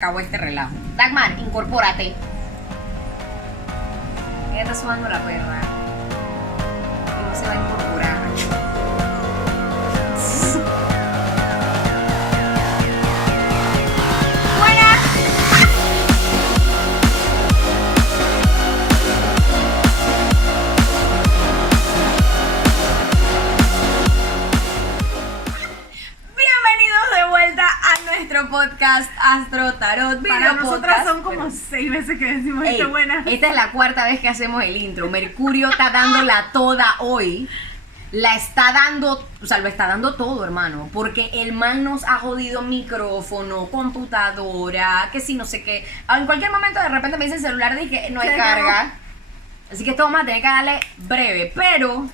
Acabó este relajo. Dagmar, incorpórate. Ella está sudando la perra. Y no se va a incorporar. ¡Buenas! Bienvenidos de vuelta a nuestro podcast Astro Tarot Video Para nosotras Podcast. son como 6 veces que decimos Ey, esto buena. esta es la cuarta vez que hacemos el intro. Mercurio está dándola toda hoy. La está dando, o sea, lo está dando todo, hermano. Porque el man nos ha jodido micrófono, computadora, que si no sé qué. En cualquier momento de repente me dice el celular de que no hay Se carga. acabó. Así que esto vamos a tener que darle breve. Pero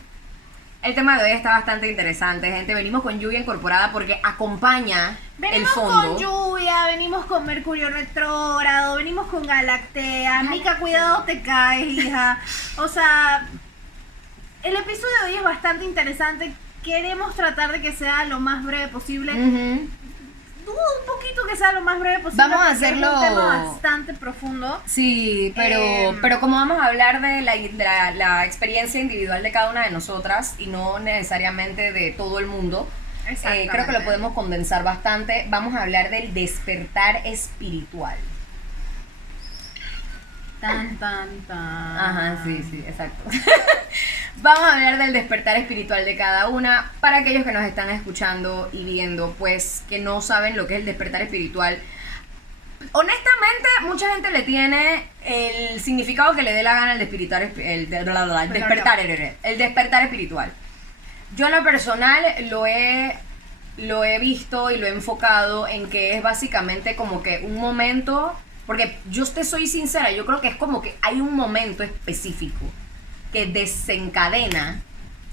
el tema de hoy está bastante interesante, gente. Venimos con lluvia incorporada porque acompaña Venimos el fondo. con lluvia, venimos con Mercurio retrógrado, venimos con Galactea. Mica, cuidado, te caes, hija. O sea, el episodio de hoy es bastante interesante. Queremos tratar de que sea lo más breve posible. Ujú. Dudo un poquito que sea lo más breve posible. Vamos a porque hacerlo- es un tema bastante profundo. Sí, pero como vamos a hablar de la experiencia individual de cada una de nosotras y no necesariamente de todo el mundo, creo que lo podemos condensar bastante. Vamos a hablar del despertar espiritual. Tan, tan, tan. Ajá, sí, exacto. Vamos a hablar del despertar espiritual de cada una. Para aquellos que nos están escuchando y viendo, pues que no saben lo que es el despertar espiritual. Honestamente, mucha gente le tiene el significado que le dé la gana al despertar, el despertar espiritual. Yo en lo personal lo he visto y lo he enfocado en que es básicamente como que un momento, porque yo te soy sincera, yo creo que es como que hay un momento específico que desencadena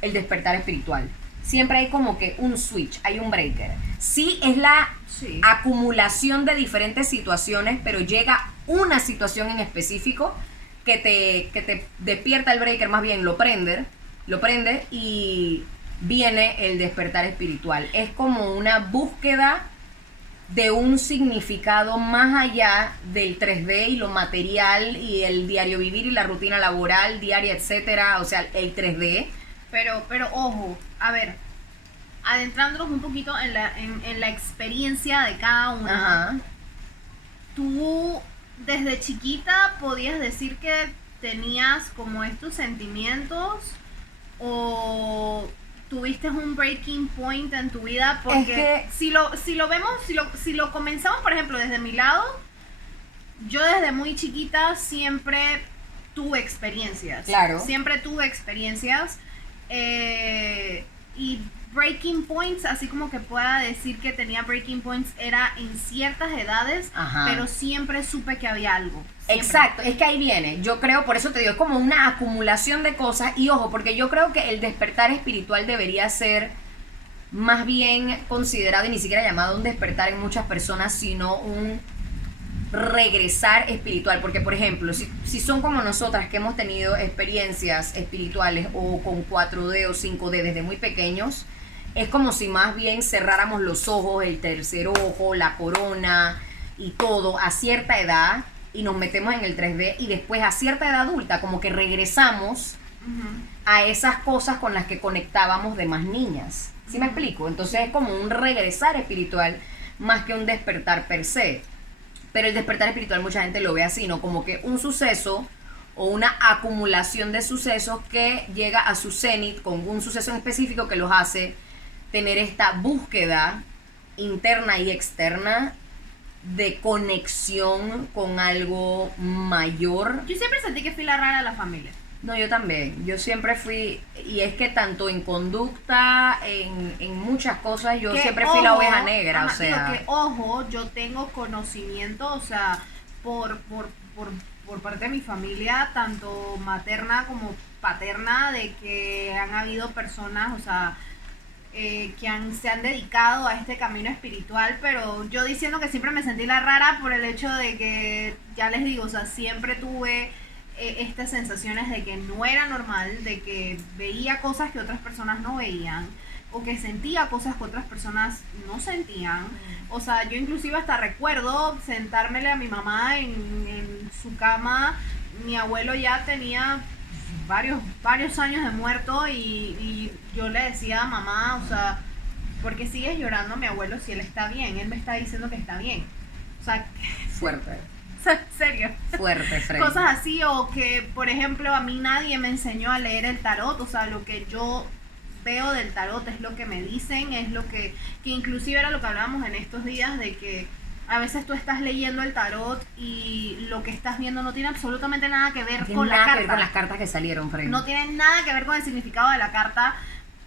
el despertar espiritual. Siempre hay como que un switch, hay un breaker. Sí, es la Sí. acumulación de diferentes situaciones, pero llega una situación en específico que te despierta el breaker, más bien lo prende y viene el despertar espiritual. Es como una búsqueda de un significado más allá del 3D y lo material y el diario vivir y la rutina laboral diaria, etcétera, o sea, el 3D. Pero ojo, a ver, adentrándonos un poquito en la experiencia de cada una. Ajá. Tú desde chiquita podías decir que tenías como estos sentimientos o tuviste un breaking point en tu vida, porque que- si lo vemos, si lo comenzamos, por ejemplo, desde mi lado, yo desde muy chiquita siempre tuve experiencias. Claro. Siempre tuve experiencias. Y breaking points, así como que pueda decir que tenía breaking points, era en ciertas edades, Ajá. pero siempre supe que había algo. Siempre. Exacto, es que ahí viene, yo creo, por eso te digo, es como una acumulación de cosas y ojo, porque yo creo que el despertar espiritual debería ser más bien considerado y ni siquiera llamado un despertar en muchas personas, sino un regresar espiritual, porque por ejemplo, si son como nosotras que hemos tenido experiencias espirituales o con 4D o 5D desde muy pequeños, es como si más bien cerráramos los ojos, el tercer ojo, la corona y todo a cierta edad y nos metemos en el 3D y después a cierta edad adulta como que regresamos Ujú. a esas cosas con las que conectábamos de más niñas. ¿Sí me explico? Entonces es como un regresar espiritual más que un despertar per se. Pero el despertar espiritual mucha gente lo ve así, ¿no? Como que un suceso o una acumulación de sucesos que llega a su cenit con un suceso en específico que los hace tener esta búsqueda interna y externa de conexión con algo mayor. Yo siempre sentí que fui la rara de la familia. No, yo también. Yo siempre fui, y es que tanto en conducta, en muchas cosas, yo Que, siempre fui la ojo, oveja negra, ajá, o sea. digo que, ojo, yo tengo conocimiento, o sea, por parte de mi familia, tanto materna como paterna, de que han habido personas, o sea, se han dedicado a este camino espiritual, pero yo diciendo que siempre me sentí la rara por el hecho de que, ya les digo, o sea, siempre tuve estas sensaciones de que no era normal, de que veía cosas que otras personas no veían, o que sentía cosas que otras personas no sentían. O sea, yo inclusive hasta recuerdo sentármele a mi mamá en su cama. Mi abuelo ya tenía varios años de muerto y yo le decía a mamá, o sea, ¿por qué sigues llorando a mi abuelo si él está bien? Él me está diciendo que está bien. O sea, Fuerte. en serio. Fuerte, Freddy. Cosas así, o que, por ejemplo, a mí nadie me enseñó a leer el tarot. O sea, lo que yo veo del tarot es lo que me dicen, es lo que inclusive era lo que hablábamos en estos días, de que a veces tú estás leyendo el tarot y lo que estás viendo no tiene absolutamente nada que ver con la nada carta. que ver con las cartas que salieron, Freddy. No tiene nada que ver con el significado de la carta,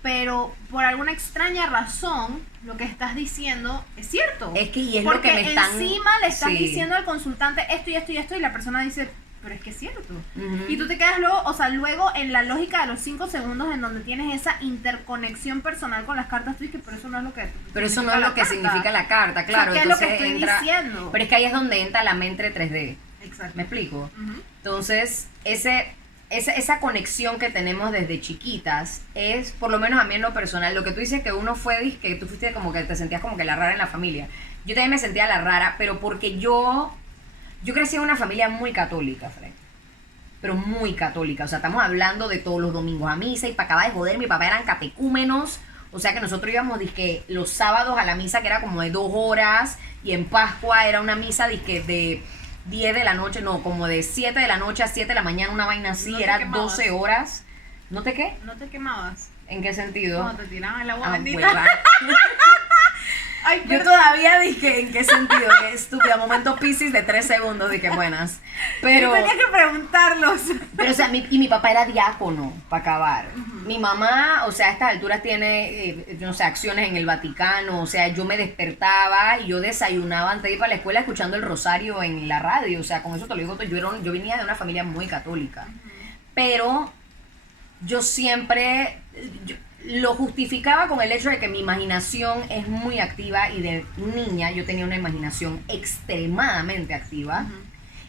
pero por alguna extraña razón lo que estás diciendo es cierto. Es que y es porque lo que me están... encima le estás Sí. diciendo al consultante esto y esto y esto, y la persona dice, pero es que es cierto. Ujú. Y tú te quedas luego, o sea, luego en la lógica de los 5 segundos en donde tienes esa interconexión personal con las cartas, tú dices, pero eso no es lo que Pero eso no es lo que significa la carta, claro. O sea, ¿qué es lo entonces que estoy entra... diciendo? Pero es que ahí es donde entra la mente 3D. Exacto. ¿Me explico? Ujú. Entonces, esa conexión que tenemos desde chiquitas es, por lo menos a mí en lo personal, lo que tú dices que uno fue, que tú fuiste como que te sentías como que la rara en la familia. Yo también me sentía la rara, pero porque yo crecí en una familia muy católica, Fred. Pero muy católica. O sea, estamos hablando de todos los domingos a misa, y para acabar de joder, mi papá eran catecúmenos. O sea que nosotros íbamos dizque los sábados a la misa, que era como de 2 horas, y en Pascua era una misa dizque de 10 de la noche, no, como de 7 de la noche a 7 de la mañana, una vaina así, ¿No te era quemabas? 12 horas. ¿No te qué? ¿No te quemabas? ¿En qué sentido? Cuando te tiraban el agua Ah, bendita. hueva. Ay, Yo pero- todavía dije, ¿en qué sentido? Qué estúpida, momento Piscis de 3 segundos, dije, buenas. Pero... Tenía que preguntarlos. Pero, o sea, mi papá era diácono, para acabar. Mi mamá, o sea, a estas alturas tiene, no sé, acciones en el Vaticano. O sea, yo me despertaba y yo desayunaba antes de ir para la escuela escuchando el rosario en la radio. O sea, con eso te lo digo todo. Yo venía de una familia muy católica. Pero yo siempre lo justificaba con el hecho de que mi imaginación es muy activa, y de niña yo tenía una imaginación extremadamente activa.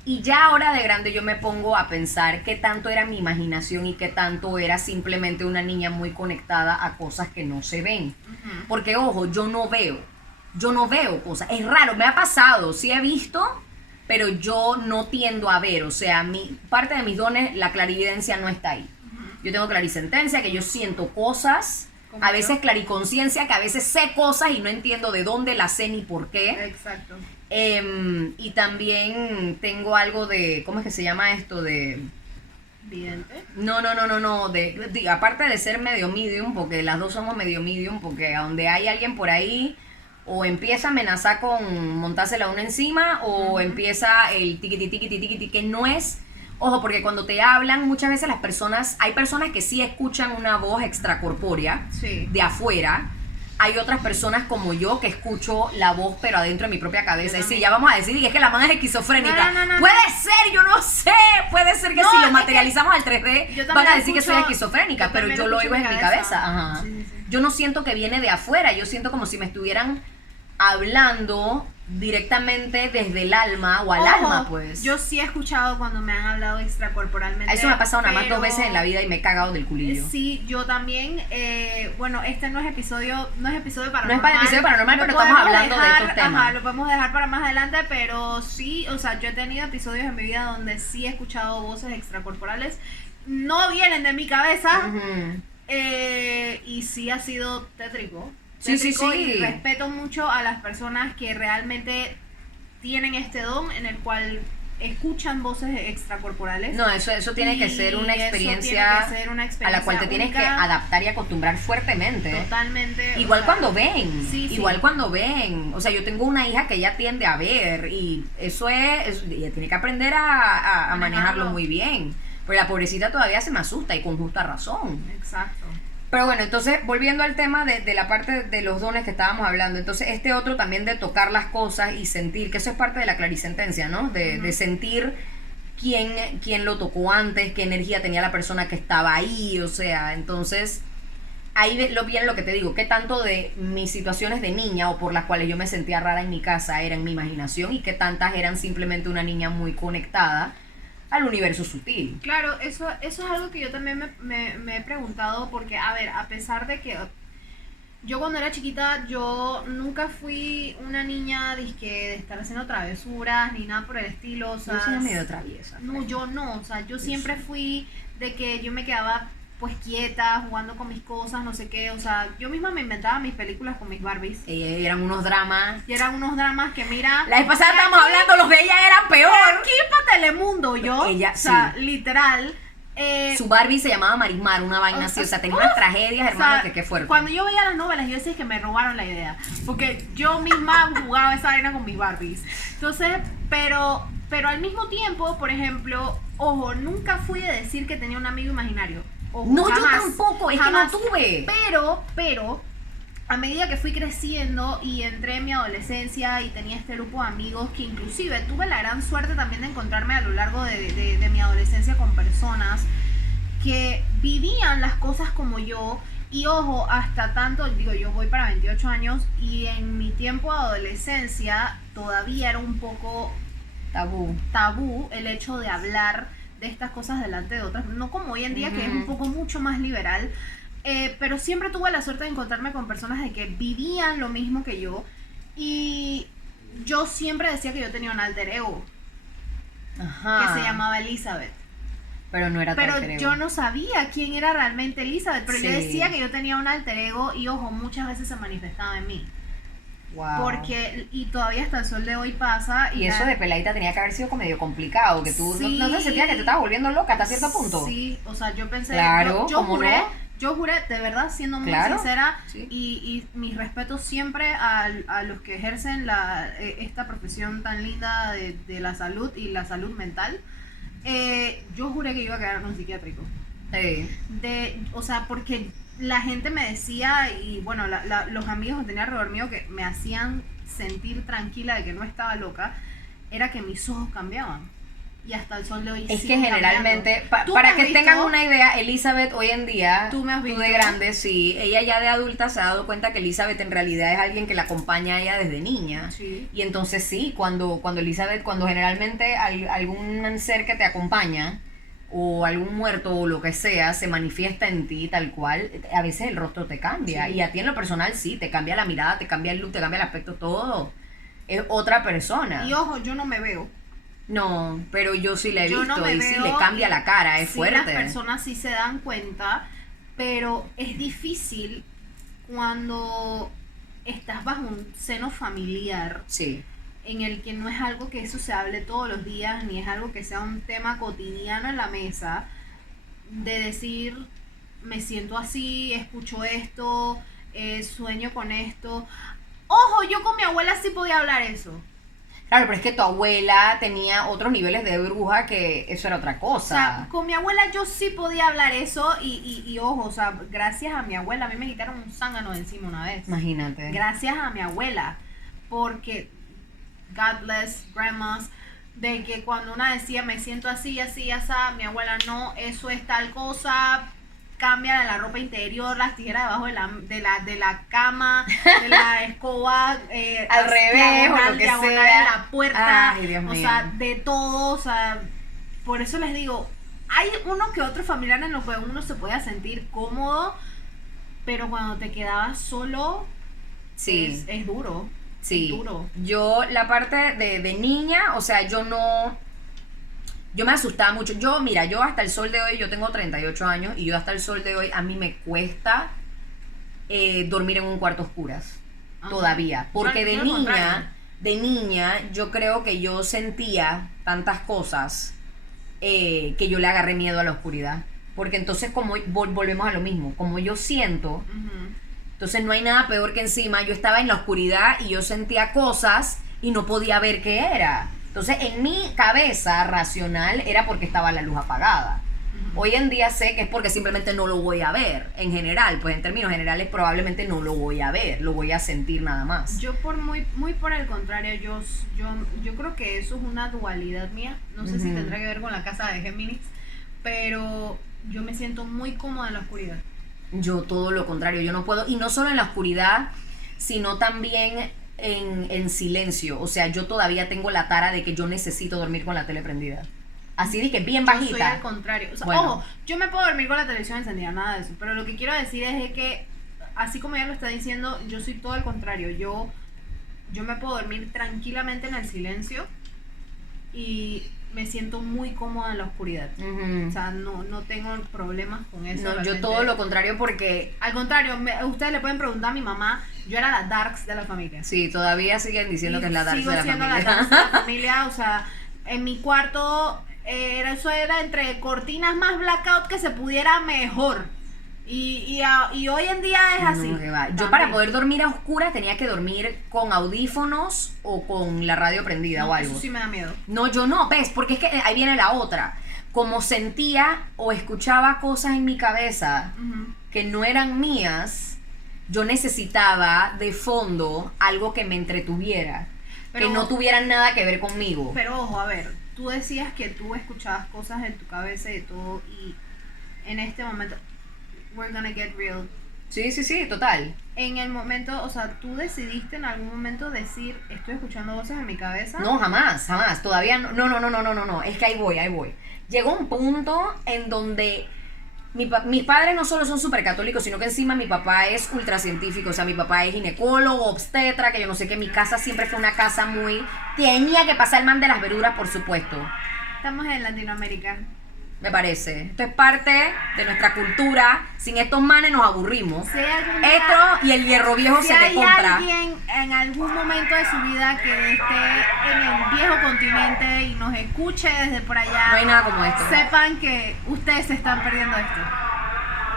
Y ya ahora de grande yo me pongo a pensar qué tanto era mi imaginación y qué tanto era simplemente una niña muy conectada a cosas que no se ven. Porque, ojo, yo no veo cosas. Es raro, me ha pasado, sí he visto, pero yo no tiendo a ver. O sea, parte de mis dones, la clarividencia no está ahí. Yo tengo clarisentencia, que yo siento cosas, Como a yo. veces clariconciencia, que a veces sé cosas y no entiendo de dónde las sé ni por qué. Exacto. Y también tengo algo de, ¿cómo es que se llama esto? De... Vidente. No, aparte de ser medio medium, porque las dos somos medio medium, porque a donde hay alguien por ahí, o empieza a amenazar con montársela uno encima, o empieza el tiquiti, tiquiti, tiquiti, que no es... Ojo, porque cuando te hablan, muchas veces hay personas que sí escuchan una voz extracorpórea Sí. de afuera. Hay otras personas como yo que escucho la voz pero adentro de mi propia cabeza. Yo Es decir, también. ya vamos a decir, y es que la mano es esquizofrénica. No. Puede ser, yo no sé. Puede ser que No, si es lo que materializamos al 3D yo también van a decir que escucho- soy esquizofrénica, yo pero también yo lo escucho oigo en mi cabeza. Ajá. Sí. Yo no siento que viene de afuera, yo siento como si me estuvieran hablando directamente desde el alma o al Ojo, alma, pues. Yo sí he escuchado cuando me han hablado extracorporalmente. Eso me ha pasado nada más pero- 2 veces en la vida y me he cagado del culillo. Sí, yo también. Bueno, este no es episodio paranormal. No es para episodio paranormal, Lo pero estamos podemos hablando de estos temas. Ajá, lo podemos dejar para más adelante, pero sí, o sea, yo he tenido episodios en mi vida donde sí he escuchado voces extracorporales. No vienen de mi cabeza, Ujú. y sí ha sido tétrico. Sí, sí, Tétrico, sí. Y respeto mucho a las personas que realmente tienen este don en el cual escuchan voces extracorporales. No, eso tiene que Y ser una eso experiencia, tiene que ser una a la experiencia cual te tienes que única. adaptar y acostumbrar fuertemente. Totalmente. Igual o sea, cuando ven, sí, sí. igual cuando ven. O sea, yo tengo una hija que ella tiende a ver, y ella tiene que aprender a manejarlo Manejarlo. muy bien. Pero la pobrecita todavía se me asusta, y con justa razón. Exacto. Pero bueno, entonces, volviendo al tema de la parte de los dones que estábamos hablando, entonces este otro también de tocar las cosas y sentir, que eso es parte de la clarisentencia, ¿no? De sentir quién lo tocó antes, qué energía tenía la persona que estaba ahí, o sea, entonces ahí viene lo que te digo, qué tanto de mis situaciones de niña o por las cuales yo me sentía rara en mi casa era en mi imaginación, y qué tantas eran simplemente una niña muy conectada al universo sutil. Claro, eso es algo que yo también me he preguntado, porque, a ver, a pesar de que Yo cuando era chiquita, yo nunca fui una niña de estar haciendo travesuras ni nada por el estilo, o Yo sea, soy medio traviesa. no, yo no, o sea, yo Sí, siempre sí. fui de que yo me quedaba pues quieta, jugando con mis cosas, no sé qué, o sea, yo misma me inventaba mis películas con mis Barbies. Eran unos dramas. Y eran unos dramas que mira, La vez pasada de estábamos aquí- hablando, los de ella eran de peor. aquí para Telemundo, yo, Ella, o sea, sí. literal. Su Barbie se llamaba Marismar, una vaina así. O sea, tenía unas tragedias, hermano, O sea, que qué fuerte. Cuando yo veía las novelas, yo decía que me robaron la idea. Porque yo misma jugaba esa vaina con mis Barbies. Entonces, pero al mismo tiempo, por ejemplo, ojo, nunca fui a decir que tenía un amigo imaginario. Ojo, No, yo jamás, tampoco, es jamás. que no tuve. Pero, a medida que fui creciendo y entré en mi adolescencia y tenía este grupo de amigos que inclusive tuve la gran suerte también de encontrarme a lo largo de mi adolescencia con personas que vivían las cosas como yo y ojo, hasta tanto, digo, yo voy para 28 años y en mi tiempo de adolescencia todavía era un poco Tabú. tabú el hecho de hablar de estas cosas delante de otras, no como hoy en día que es un poco mucho más liberal, pero siempre tuve la suerte de encontrarme con personas de que vivían lo mismo que yo y yo siempre decía que yo tenía un alter ego Ajá. que se llamaba Elizabeth. Pero no era tu Pero alter ego. yo no sabía quién era realmente Elizabeth, pero yo Sí. decía que yo tenía un alter ego y ojo, muchas veces se manifestaba en mí. Wow. Porque, y todavía hasta el sol de hoy pasa. Y eso de peladita tenía que haber sido como medio complicado, que tú Sí. no te sentías que te estabas volviendo loca hasta cierto punto. Sí, o sea, yo pensé, Claro, yo ¿cómo juré, no? yo juré, de verdad, siendo muy Claro, sincera, sí. y mis respetos siempre a los que ejercen esta profesión tan linda de la salud y la salud mental. Yo juré que iba a quedar en un psiquiátrico. Sí. O sea, porque la gente me decía, y bueno, los amigos que tenía alrededor mío que me hacían sentir tranquila de que no estaba loca, era que mis ojos cambiaban. Y hasta el sol de hoy Es que siguen generalmente, cambiando. ¿Tú me para has que visto? tengan una idea, Elizabeth hoy en día, ¿Tú me has tú visto? de grande, sí, ella ya de adulta se ha dado cuenta que Elizabeth en realidad es alguien que la acompaña a ella desde niña. Sí. Y entonces sí, cuando Elizabeth, cuando generalmente algún ser que te acompaña, o algún muerto o lo que sea, se manifiesta en ti tal cual, a veces el rostro te cambia. Sí. Y a ti en lo personal sí, te cambia la mirada, te cambia el look, te cambia el aspecto, todo. Es otra persona. Y ojo, yo no me veo. No, pero yo sí la he Yo visto no me y sí veo le cambia y la cara, es sí, fuerte. las personas sí se dan cuenta, pero es difícil cuando estás bajo un seno familiar Sí, en el que no es algo que eso se hable todos los días, ni es algo que sea un tema cotidiano en la mesa, de decir, me siento así, escucho esto, sueño con esto. Ojo, yo con mi abuela sí podía hablar eso. claro, pero es que tu abuela tenía otros niveles de bruja que eso era otra O cosa. sea, con mi abuela yo sí podía hablar eso y ojo, o sea, gracias a mi abuela, a mí me quitaron un zángano de encima una vez. Imagínate. Gracias a mi abuela, porque, God bless grandmas, de que cuando una decía me siento así, así, así, mi abuela no, eso es tal cosa, cambia la ropa interior, las tijeras debajo de la cama, de la escoba, Al revés, o lo que diagonal sea. de la puerta, Ay, Dios o mío. sea, de todo, o sea, por eso les digo, hay uno que otro familiar en lo que uno se pueda sentir cómodo, pero cuando te quedabas solo, Sí. es duro. Sí, Es duro. yo la parte de niña, o sea, yo me asustaba mucho. Mira, yo hasta el sol de hoy, yo tengo 38 años y yo hasta el sol de hoy a mí me cuesta dormir en un cuarto a oscuras. Ajá. Todavía. Porque Yo de al contrario. niña, yo creo que yo sentía tantas cosas que yo le agarré miedo a la oscuridad. Porque entonces como volvemos a lo mismo, como yo siento, Ujú. entonces no hay nada peor que encima yo estaba en la oscuridad y yo sentía cosas y no podía ver qué era. Entonces en mi cabeza racional era porque estaba la luz apagada. Hoy en día sé que es porque simplemente no lo voy a ver. En general, pues en términos generales probablemente no lo voy a ver, lo voy a sentir nada más. Yo muy por el contrario, yo creo que eso es una dualidad mía. No sé si Ujú. tendrá que ver con la casa de Géminis, pero yo me siento muy cómoda en la oscuridad. Yo todo lo contrario, yo no puedo, y no solo en la oscuridad, sino también en silencio. O sea, yo todavía tengo la tara de que yo necesito dormir con la tele prendida. Así de que bien Yo soy bajita. al contrario. O sea, Bueno. ojo, yo me puedo dormir con la televisión encendida, nada de eso. Pero lo que quiero decir es de que así como ella lo está diciendo, yo soy todo al contrario. Yo me puedo dormir tranquilamente en el silencio y me siento muy cómoda en la oscuridad. O sea, no tengo problemas con eso. No, yo realmente. todo lo contrario porque... Al contrario, ustedes le pueden preguntar a mi mamá, yo era la darks de la familia. Sí, todavía siguen diciendo Y que es la darks sigo de la siendo familia. la darks de la familia, o sea, en mi cuarto eso era entre cortinas más blackout que se pudiera mejor. Y hoy en día es así. No, que va. Yo También. para poder dormir a oscuras tenía que dormir con audífonos o con la radio prendida No, o algo. eso sí me da miedo. No, yo no, ¿ves? Porque es que ahí viene la otra. Como sentía o escuchaba cosas en mi cabeza que no eran mías, yo necesitaba de fondo algo que me entretuviera, Pero- que no tuvieran nada que ver conmigo. Pero ojo, a ver, tú decías que tú escuchabas cosas en tu cabeza y todo, y en este momento, we're gonna get real. Sí, total. En el momento, o sea, ¿tú decidiste en algún momento decir, estoy escuchando voces en mi cabeza? No, jamás. Todavía no. Es que ahí voy. Llegó un punto en donde mis padres no solo son súper católicos, sino que encima mi papá es ultracientífico. O sea, mi papá es ginecólogo, obstetra, que yo no sé qué. Mi casa siempre fue una casa muy... Tenía que pasar el man de las verduras, por supuesto. Estamos en Latinoamérica. Me parece. Esto es parte de nuestra cultura. Sin estos manes nos aburrimos. Si hay algún día- Esto y el hierro viejo si se le hay compra. alguien en algún momento de su vida que esté en el viejo continente y nos escuche desde por allá, No hay nada como esto. sepan que ustedes se están perdiendo esto.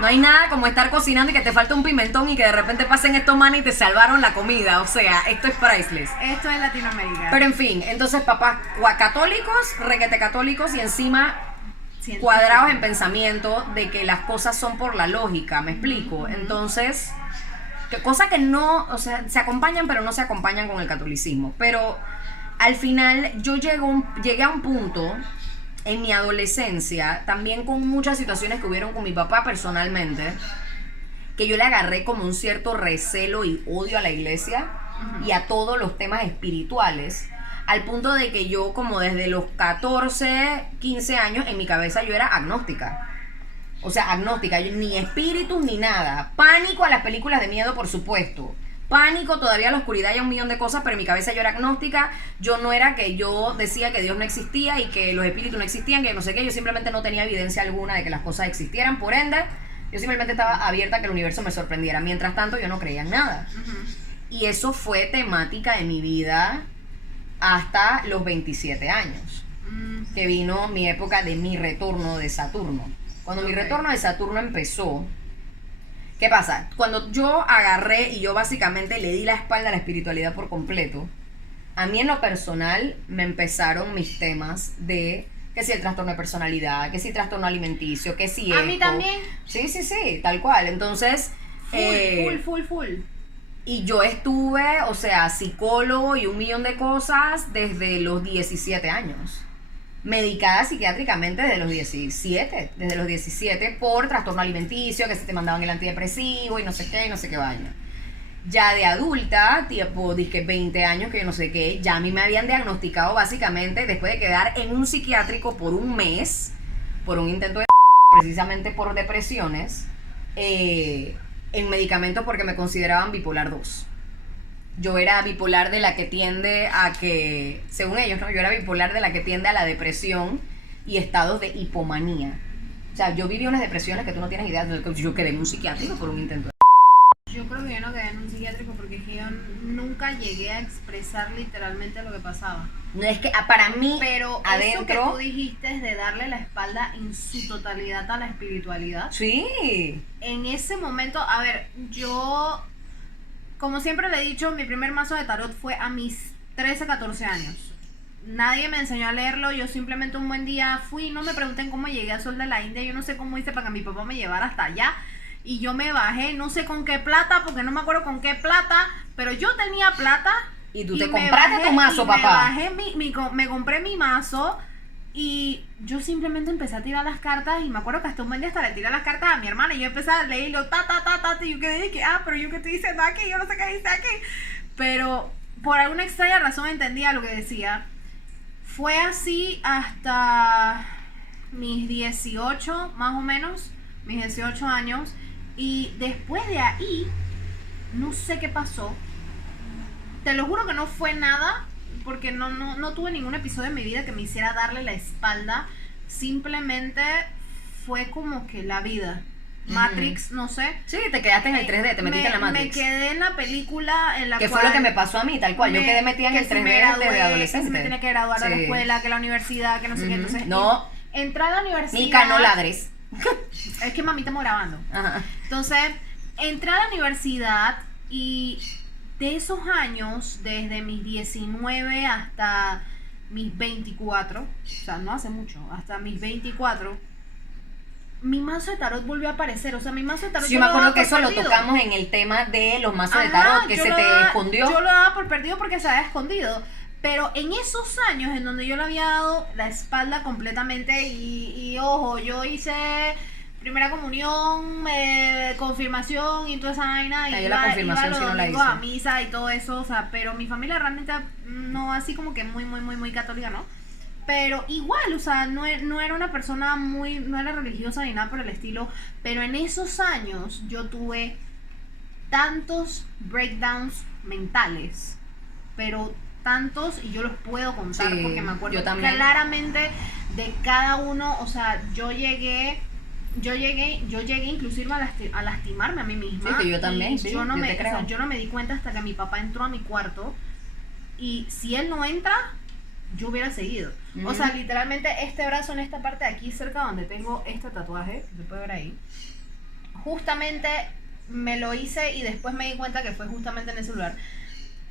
No hay nada como estar cocinando y que te falta un pimentón y que de repente pasen estos manes y te salvaron la comida. O sea, esto es priceless. Esto es Latinoamérica. Pero en fin, entonces papás católicos, requete católicos y encima Científico. cuadrados en pensamiento de que las cosas son por la lógica, ¿me explico? Entonces, cosas que no, o sea, se acompañan pero no se acompañan con el catolicismo. Pero al final yo llegué a un punto en mi adolescencia, también con muchas situaciones que hubieron con mi papá personalmente, que yo le agarré como un cierto recelo y odio a la iglesia y a todos los temas espirituales, al punto de que yo como desde los 14, 15 años en mi cabeza yo era agnóstica. O sea, agnóstica, yo ni espíritus ni nada. Pánico a las películas de miedo, por supuesto. Pánico todavía a la oscuridad y a un millón de cosas, pero en mi cabeza yo era agnóstica. Yo no era que yo decía que Dios no existía y que los espíritus no existían, que no sé qué. Yo simplemente no tenía evidencia alguna de que las cosas existieran. Por ende, yo simplemente estaba abierta a que el universo me sorprendiera. Mientras tanto, yo no creía en nada. Y eso fue temática de mi vida hasta los 27 años, que vino mi época de mi retorno de Saturno. Cuando mi Ok. retorno de Saturno empezó, ¿qué pasa? Cuando yo agarré y yo básicamente le di la espalda a la espiritualidad por completo, a mí en lo personal me empezaron mis temas de que si el trastorno de personalidad, que si trastorno alimenticio, que si A mí esto. también. Sí, tal cual. Entonces, Full. y yo estuve, o sea, psicólogo y un millón de cosas desde los 17 años. Medicada psiquiátricamente desde los 17 por trastorno alimenticio, que se te mandaban el antidepresivo y no sé qué vaina. Ya de adulta, tipo, dizque 20 años, que yo no sé qué, ya a mí me habían diagnosticado básicamente después de quedar en un psiquiátrico por un mes, por un intento de precisamente por depresiones, en medicamentos porque me consideraban bipolar 2. Yo era bipolar de la que tiende a que, según ellos, ¿no? Yo era bipolar de la que tiende a la depresión y estados de hipomanía. O sea, yo viví unas depresiones que tú no tienes idea. Yo quedé en un psiquiátrico por un intento de... Yo creo que yo no quedé en un psiquiátrico porque es que yo nunca llegué a expresar literalmente lo que pasaba. No, es que para mí, Pero eso que adentro... tú dijiste de darle la espalda en su totalidad a la espiritualidad, Sí. en ese momento, a ver, yo, como siempre le he dicho, mi primer mazo de tarot fue a mis 13, 14 años. Nadie me enseñó a leerlo, yo simplemente un buen día fui, no me pregunten cómo llegué al Sol de la India, yo no sé cómo hice para que mi papá me llevara hasta allá. Y yo me bajé, no sé con qué plata, porque no me acuerdo con qué plata, pero yo tenía plata. Y tú te me compraste bajé tu mazo, y papá. me compré mi mazo y yo simplemente empecé a tirar las cartas y me acuerdo que hasta un buen día hasta le tiré las cartas a mi hermana y yo empecé a leerlo, y yo quedé de que, pero yo qué estoy diciendo aquí, yo no sé qué dice aquí. Pero por alguna extraña razón entendía lo que decía. Fue así hasta mis 18, más o menos, mis 18 años. Y después de ahí, no sé qué pasó. Te lo juro que no fue nada, porque no tuve ningún episodio en mi vida que me hiciera darle la espalda. Simplemente fue como que la vida. Matrix, no sé. Sí, te quedaste en el 3D, te metiste en la Matrix. Me quedé en la película en la que cual... fue lo que me pasó a mí, tal cual. Yo quedé metida en el 3D desde adolescente. Que me tenía que graduar a la escuela, que la universidad, que no sé qué. Entonces, no. Entré a la universidad... Mica, no ladres. Es que mami estamos grabando. Ajá. Entonces, entré a la universidad y de esos años, desde mis 19 hasta mis 24, o sea, no hace mucho, hasta mis 24... mi mazo de tarot volvió a aparecer, o sea, mi mazo de tarot... Sí, yo me acuerdo que eso lo tocamos en el tema de los mazos de tarot, que se te escondió. Yo lo daba por perdido porque se había escondido, pero en esos años en donde yo le había dado la espalda completamente y ojo, yo hice primera comunión, confirmación y toda esa vaina, y la confirmación sí no la hice. A misa y todo eso, o sea, pero mi familia realmente no así como que muy católica, ¿no? Pero igual, o sea, no era una persona no era religiosa ni nada por el estilo, pero en esos años yo tuve tantos breakdowns mentales, pero tantos, y yo los puedo contar porque me acuerdo claramente de cada uno. O sea, yo llegué inclusive a lastimarme a mí misma. Sí, que yo también, sí, yo no me di cuenta hasta que mi papá entró a mi cuarto, y si él no entra, yo hubiera seguido. O sea, literalmente este brazo en esta parte de aquí cerca donde tengo este tatuaje, que se puede ver ahí, justamente me lo hice y después me di cuenta que fue justamente en ese lugar.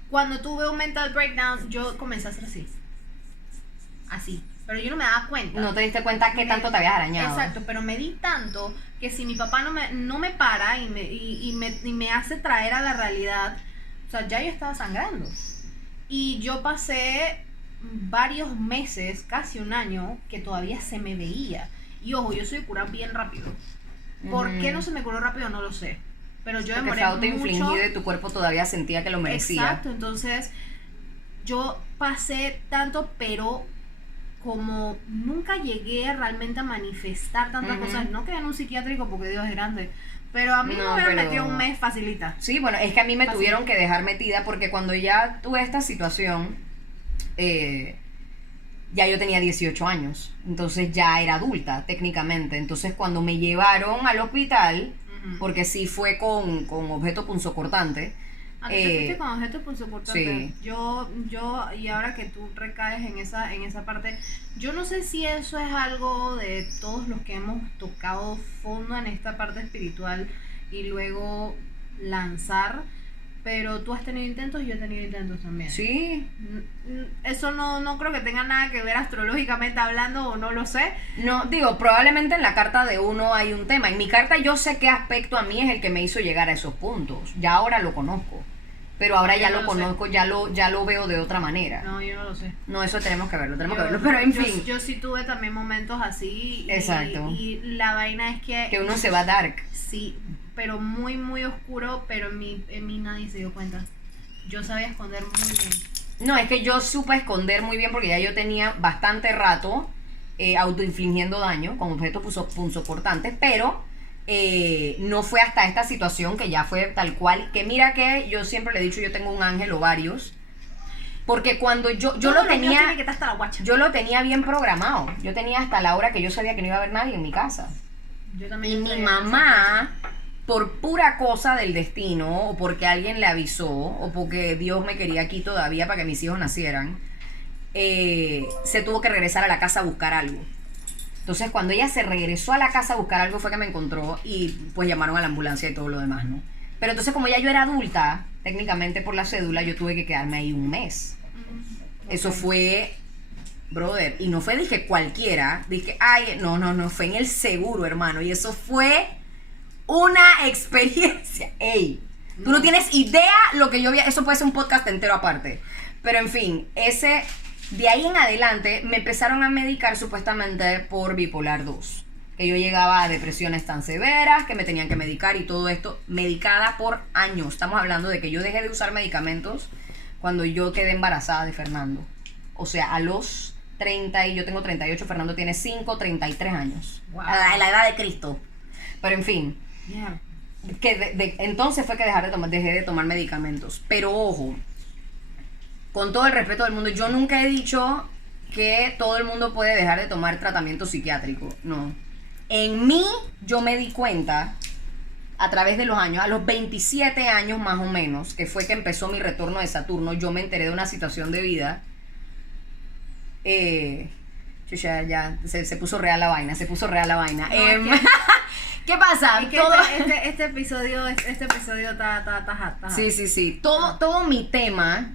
Cuando tuve un mental breakdown, yo comencé a hacer así, pero yo no me daba cuenta. No te diste cuenta qué tanto te habías arañado. Exacto, pero me di tanto que si mi papá no me para y me hace traer a la realidad, o sea, ya yo estaba sangrando. Y yo pasé varios meses, casi un año, que todavía se me veía. Y ojo, yo soy de curar bien rápido. ¿Por qué no se me curó rápido? No lo sé. Pero yo demoré mucho. Porque fue autoinfligido y tu cuerpo todavía sentía que lo merecía. Exacto, entonces yo pasé tanto, pero como nunca llegué realmente a manifestar tantas cosas, no quedé en un psiquiátrico porque Dios es grande, pero a mí me hubieran metido un mes facilita. Sí, bueno, es que a mí me tuvieron que dejar metida porque cuando ya tuve esta situación, ya yo tenía 18 años, entonces ya era adulta técnicamente. Entonces cuando me llevaron al hospital, porque sí fue con objeto punzocortante. ¿A ti te fuiste con objeto punzocortante? Sí. Yo, y ahora que tú recaes en esa parte, yo no sé si eso es algo de todos los que hemos tocado fondo en esta parte espiritual y luego lanzar, pero tú has tenido intentos y yo he tenido intentos también. Sí. Eso no creo que tenga nada que ver astrológicamente hablando, o no lo sé. No, digo, probablemente en la carta de uno hay un tema. En mi carta yo sé qué aspecto a mí es el que me hizo llegar a esos puntos. Ya ahora lo conozco. Pero ahora ya lo conozco, ya lo veo de otra manera. No, yo no lo sé. No, eso tenemos que verlo, pero en fin. Yo sí tuve también momentos así. Exacto. Y la vaina es que uno se va dark. Sí, pero muy oscuro, pero en mí nadie se dio cuenta. Yo sabía esconder muy bien. No, es que yo supe esconder muy bien porque ya yo tenía bastante rato autoinfligiendo daño con objetos punzocortantes, pero no fue hasta esta situación que ya fue tal cual, que mira que yo siempre le he dicho, yo tengo un ángel o varios, porque cuando yo lo tenía, yo lo tenía bien programado, yo tenía hasta la hora que yo sabía que no iba a haber nadie en mi casa. Yo también. Y mi mamá, por pura cosa del destino, o porque alguien le avisó, o porque Dios me quería aquí todavía para que mis hijos nacieran, se tuvo que regresar a la casa a buscar algo. Entonces cuando ella se regresó a la casa a buscar algo fue que me encontró y pues llamaron a la ambulancia y todo lo demás, ¿no? Pero entonces como ya yo era adulta, técnicamente por la cédula, yo tuve que quedarme ahí un mes. Eso fue, brother, y no fue, dije, cualquiera, dije, ay, no, fue en el seguro, hermano, y eso fue una experiencia. Ey, tú no tienes idea lo que yo vi, eso puede ser un podcast entero aparte, pero en fin, de ahí en adelante me empezaron a medicar supuestamente por bipolar 2, que yo llegaba a depresiones tan severas que me tenían que medicar y todo esto, medicada por años. Estamos hablando de que yo dejé de usar medicamentos cuando yo quedé embarazada de Fernando, o sea, a los 30, y yo tengo 38, Fernando tiene 5, 33 años, wow. A la edad de Cristo. Pero en fin, que entonces fue que dejé de tomar medicamentos. Pero ojo, con todo el respeto del mundo, yo nunca he dicho que todo el mundo puede dejar de tomar tratamiento psiquiátrico, no. En mí, yo me di cuenta a través de los años, a los 27 años más o menos, que fue que empezó mi retorno de Saturno, yo me enteré de una situación de vida. Ya se puso real la vaina, No, ¿qué pasa? es que este episodio está Sí. Todo mi tema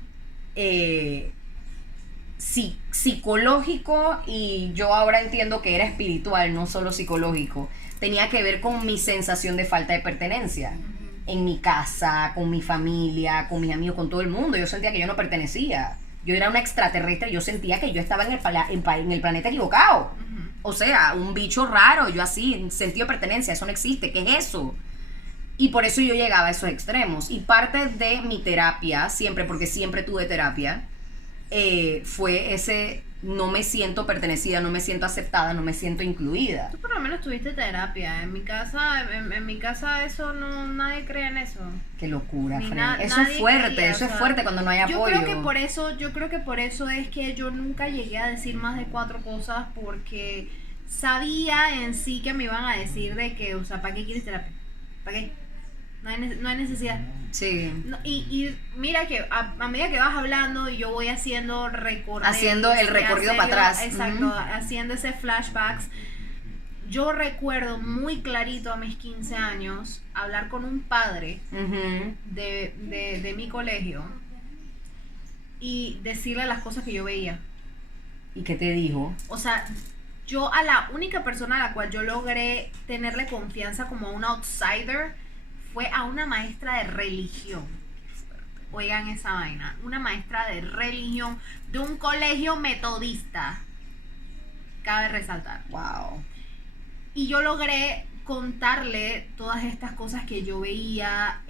psicológico, y yo ahora entiendo que era espiritual, no solo psicológico, tenía que ver con mi sensación de falta de pertenencia. En mi casa, con mi familia, con mis amigos, con todo el mundo. Yo sentía que yo no pertenecía. Yo era una extraterrestre, yo sentía que yo estaba en el planeta equivocado. O sea, un bicho raro, yo así, en sentido de pertenencia, eso no existe, ¿qué es eso? Y por eso yo llegaba a esos extremos. Y parte de mi terapia, siempre, porque siempre tuve terapia, fue ese: no me siento pertenecida, no me siento aceptada, no me siento incluida. Tú por lo menos tuviste terapia. En mi casa eso no, nadie cree en eso. Qué locura, Ni Fred. na- Eso es nadie fuerte, creía, eso o es sea, fuerte cuando no hay apoyo. Yo creo que por eso es que yo nunca llegué a decir más de 4 cosas, porque sabía en sí que me iban a decir de que, o sea, ¿para qué quieres terapia? ¿Para qué? No hay necesidad. Sí. No, y mira que a medida que vas hablando y yo voy haciendo Haciendo el recorrido para atrás. Exacto, haciendo ese flashbacks. Yo recuerdo muy clarito a mis 15 años hablar con un padre de mi colegio y decirle las cosas que yo veía. ¿Y qué te dijo? O sea, yo a la única persona a la cual yo logré tenerle confianza como a un outsider fue a una maestra de religión. Oigan esa vaina. Una maestra de religión de un colegio metodista. Cabe resaltar. Wow. Y yo logré contarle todas estas cosas que yo veía.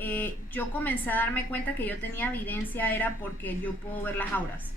Yo comencé a darme cuenta que yo tenía evidencia, era porque yo puedo ver las auras.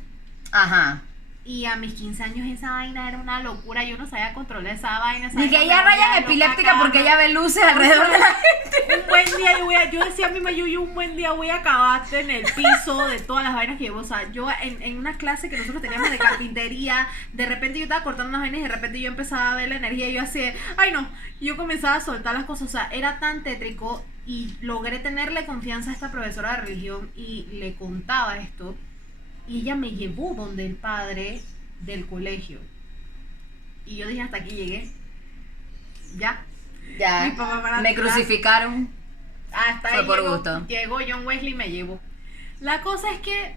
Ajá. Y a mis 15 años esa vaina era una locura. Yo no sabía controlar esa vaina. Ni que ella raya epiléptica porque ella ve luces alrededor de la gente. Un buen día yo decía a mi mamá, yo un buen día voy a acabarte en el piso de todas las vainas que llevo. O sea, yo en una clase que nosotros teníamos de carpintería, de repente yo estaba cortando unas vainas y de repente yo empezaba a ver la energía y yo así, ay no, yo comenzaba a soltar las cosas. O sea, era tan tétrico, y logré tenerle confianza a esta profesora de religión y le contaba esto. Y ella me llevó donde el padre del colegio. Y yo dije, hasta aquí llegué. Ya. Ya. Mi papá para Me atrás. crucificaron. Hasta Fue ahí por llegó, gusto. llegó John Wesley y me llevó. La cosa es que,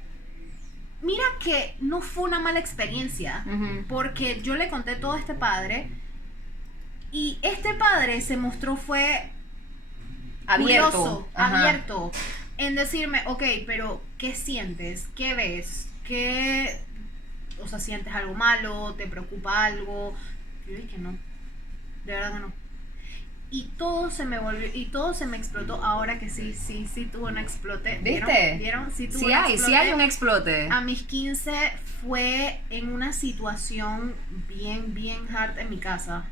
mira que no fue una mala experiencia. Porque yo le conté todo a este padre. Y este padre se mostró fue curioso, abierto. En decirme, ok, pero ¿qué sientes? ¿Qué ves? ¿Qué? O sea, ¿sientes algo malo? ¿Te preocupa algo? Yo dije que no. De verdad que no. Y todo se me volvió, y todo se me explotó. Ahora que sí tuvo un explote. ¿Vieron? Sí tuvo un explote. Sí hay un explote. A mis 15 fue en una situación bien hard en mi casa.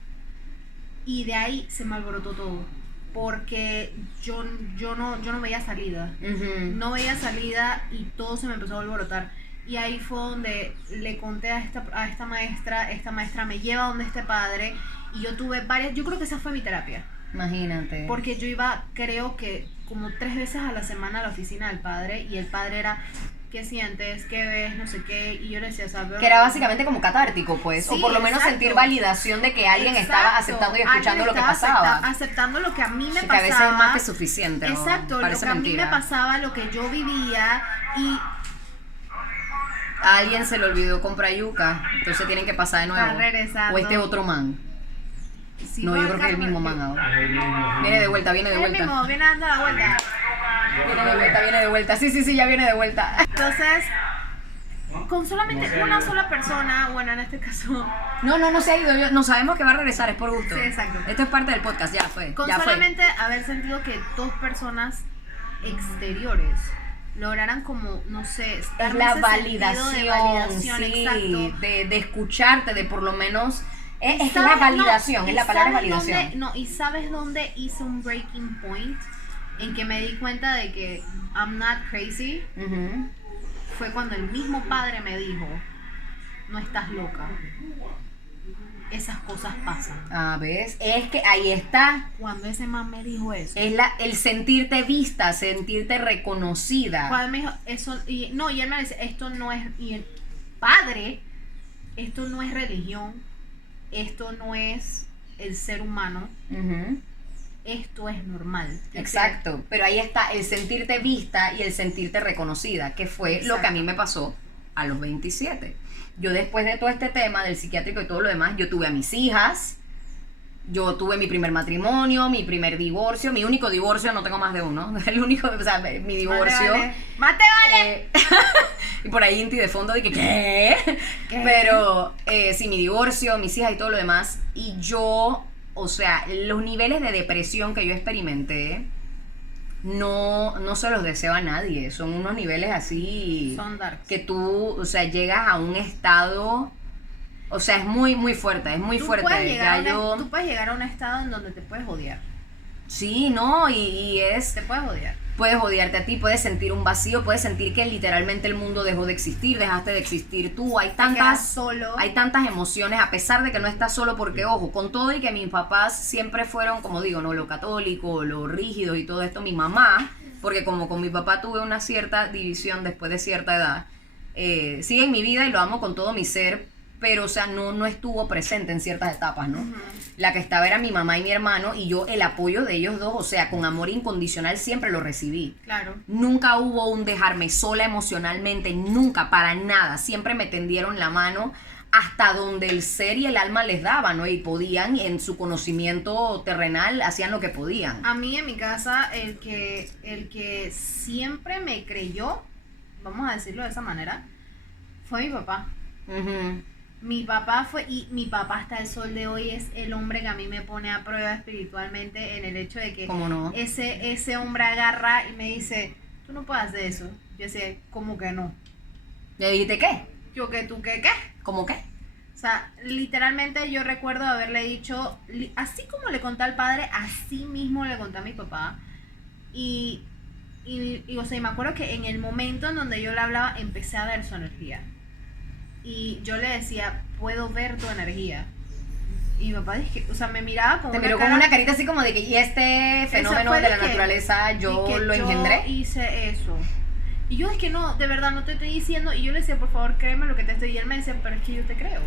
Y de ahí se me alborotó todo. Porque yo no veía salida. No veía salida y todo se me empezó a alborotar. Y ahí fue donde le conté a esta maestra me lleva donde este padre, y yo tuve varias, yo creo que esa fue mi terapia. Imagínate. Porque yo iba, creo que como 3 veces a la semana a la oficina del padre, y el padre era, ¿qué sientes? ¿Qué ves? No sé qué. Y yo le decía, ¿sabes? Que era básicamente como catártico, pues. Sí, o por lo menos exacto. sentir validación de que alguien estaba aceptando y escuchando Alguien lo que estaba pasaba. aceptando lo que a mí me Que pasaba. a veces es más que suficiente. Exacto, lo parece que a mí mentira. me pasaba, lo que yo vivía. Y A alguien se le olvidó comprar yuca, entonces tienen que pasar de nuevo. Está regresando. O este otro man. si No, va yo al creo que es el carro, mismo man ahora. Viene de vuelta. Es el mismo, viene dando la vuelta. Viene de vuelta. Sí, ya viene de vuelta. Entonces, con solamente una sola persona, bueno, en este caso, No se ha ido. No sabemos que va a regresar, es por gusto. Sí, exacto. Esto es parte del podcast, ya fue. con ya solamente haber sentido que 2 personas exteriores lograran como, no sé, Es darme la ese validación, sentido de validación, sí, exacto. de escucharte, de por lo menos... Es ¿Sabes? la validación, No, es ¿y la palabra sabes validación. ¿y sabes dónde hice un breaking point? en que me di cuenta de que I'm not crazy, Ujú. fue cuando el mismo padre me dijo, no estás loca, esas cosas pasan. Ah, ¿ves? Es que ahí está. Cuando ese man me dijo eso, Es el sentirte vista, sentirte reconocida. cuando me dijo eso, y él me dice, esto no es, y el padre, esto no es religión, esto no es el ser humano, Ujú. esto es normal. Exacto, pero ahí está el sentirte vista y el sentirte reconocida, que fue lo que a mí me pasó a los 27. Yo después de todo este tema del psiquiátrico y todo lo demás, yo tuve a mis hijas, yo tuve mi primer matrimonio, mi primer divorcio, mi único divorcio, no tengo más de uno, el único, o sea, mi divorcio. ¡Mate, vale! Y por ahí Inti de fondo dije, ¿qué? ¿Qué? Pero sí, mi divorcio, mis hijas y todo lo demás, y yo, o sea, los niveles de depresión que yo experimenté, no se los deseo a nadie. Son unos niveles así Son darks. que tú, o sea, llegas a un estado, o sea, es muy, muy fuerte, es muy Tú fuerte. puedes llegar Ya tú puedes llegar a un estado en donde te puedes odiar. Sí, no, y es, Te puedes odiar. puedes odiarte a ti, puedes sentir un vacío, puedes sentir que literalmente el mundo dejó de existir, dejaste de existir tú. Te quedas solo. Hay tantas emociones, a pesar de que no estás solo, porque ojo, con todo y que mis papás siempre fueron, como digo, no lo católico, lo rígido y todo esto, mi mamá, porque como con mi papá tuve una cierta división después de cierta edad, sigue en mi vida y lo amo con todo mi ser, pero o sea, no estuvo presente en ciertas etapas, ¿no? Ujú. La que estaba era mi mamá y mi hermano, y yo el apoyo de ellos dos, o sea, con amor incondicional siempre lo recibí. Claro. Nunca hubo un dejarme sola emocionalmente, nunca, para nada. Siempre me tendieron la mano hasta donde el ser y el alma les daban, ¿no? Y podían, en su conocimiento terrenal, hacían lo que podían. A mí en mi casa, el que siempre me creyó, vamos a decirlo de esa manera, fue mi papá. Ujú. Mi papá fue, y mi papá hasta el sol de hoy es el hombre que a mí me pone a prueba espiritualmente, en el hecho de que ¿Cómo no? ese hombre agarra y me dice, tú no puedes hacer eso. Yo decía, ¿cómo que no? ¿Le dijiste qué? Yo, ¿que tú qué? ¿Cómo qué? O sea, literalmente yo recuerdo haberle dicho, así como le conté al padre, así mismo le conté a mi papá. Y o sea, y me acuerdo que en el momento en donde yo le hablaba, empecé a ver su energía. Y yo le decía, puedo ver tu energía. Y mi papá dije, o sea, me miraba con Te una miró cara, con una carita así como de que, y este fenómeno fue de de la que- naturaleza, yo y que lo engendré. Yo hice eso. Y yo es que no, de verdad no te estoy diciendo. Y yo le decía, por favor, créeme lo que te estoy. Y él me decía, pero es que yo te creo.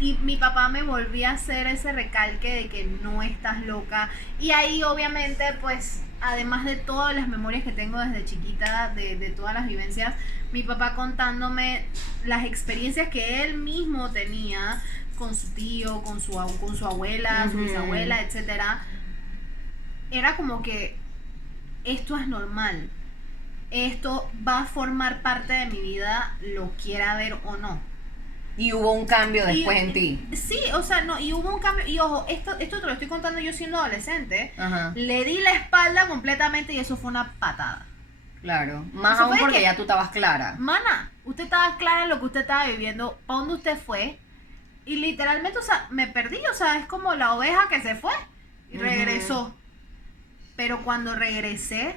Y mi papá me volvía a hacer ese recalque de que no estás loca. Y ahí obviamente, pues, además de todas las memorias que tengo desde chiquita, de todas las vivencias, mi papá contándome las experiencias que él mismo tenía con su tío, con su abuela, su Ujú. bisabuela, etcétera. Era como que esto es normal. Esto va a formar parte de mi vida, lo quiera ver o no. Y hubo un cambio después Y- en ti. Sí, o sea, no, y hubo un cambio. Y ojo, esto te lo estoy contando yo siendo adolescente. Ajá, Le di la espalda completamente y eso fue una patada. claro. Más Eso aún fue porque que- ya tú estabas clara. Mana, usted estaba clara en lo que usted estaba viviendo, para dónde usted fue. Y literalmente, o sea, me perdí. O sea, es como la oveja que se fue y Ujú. regresó. Pero cuando regresé,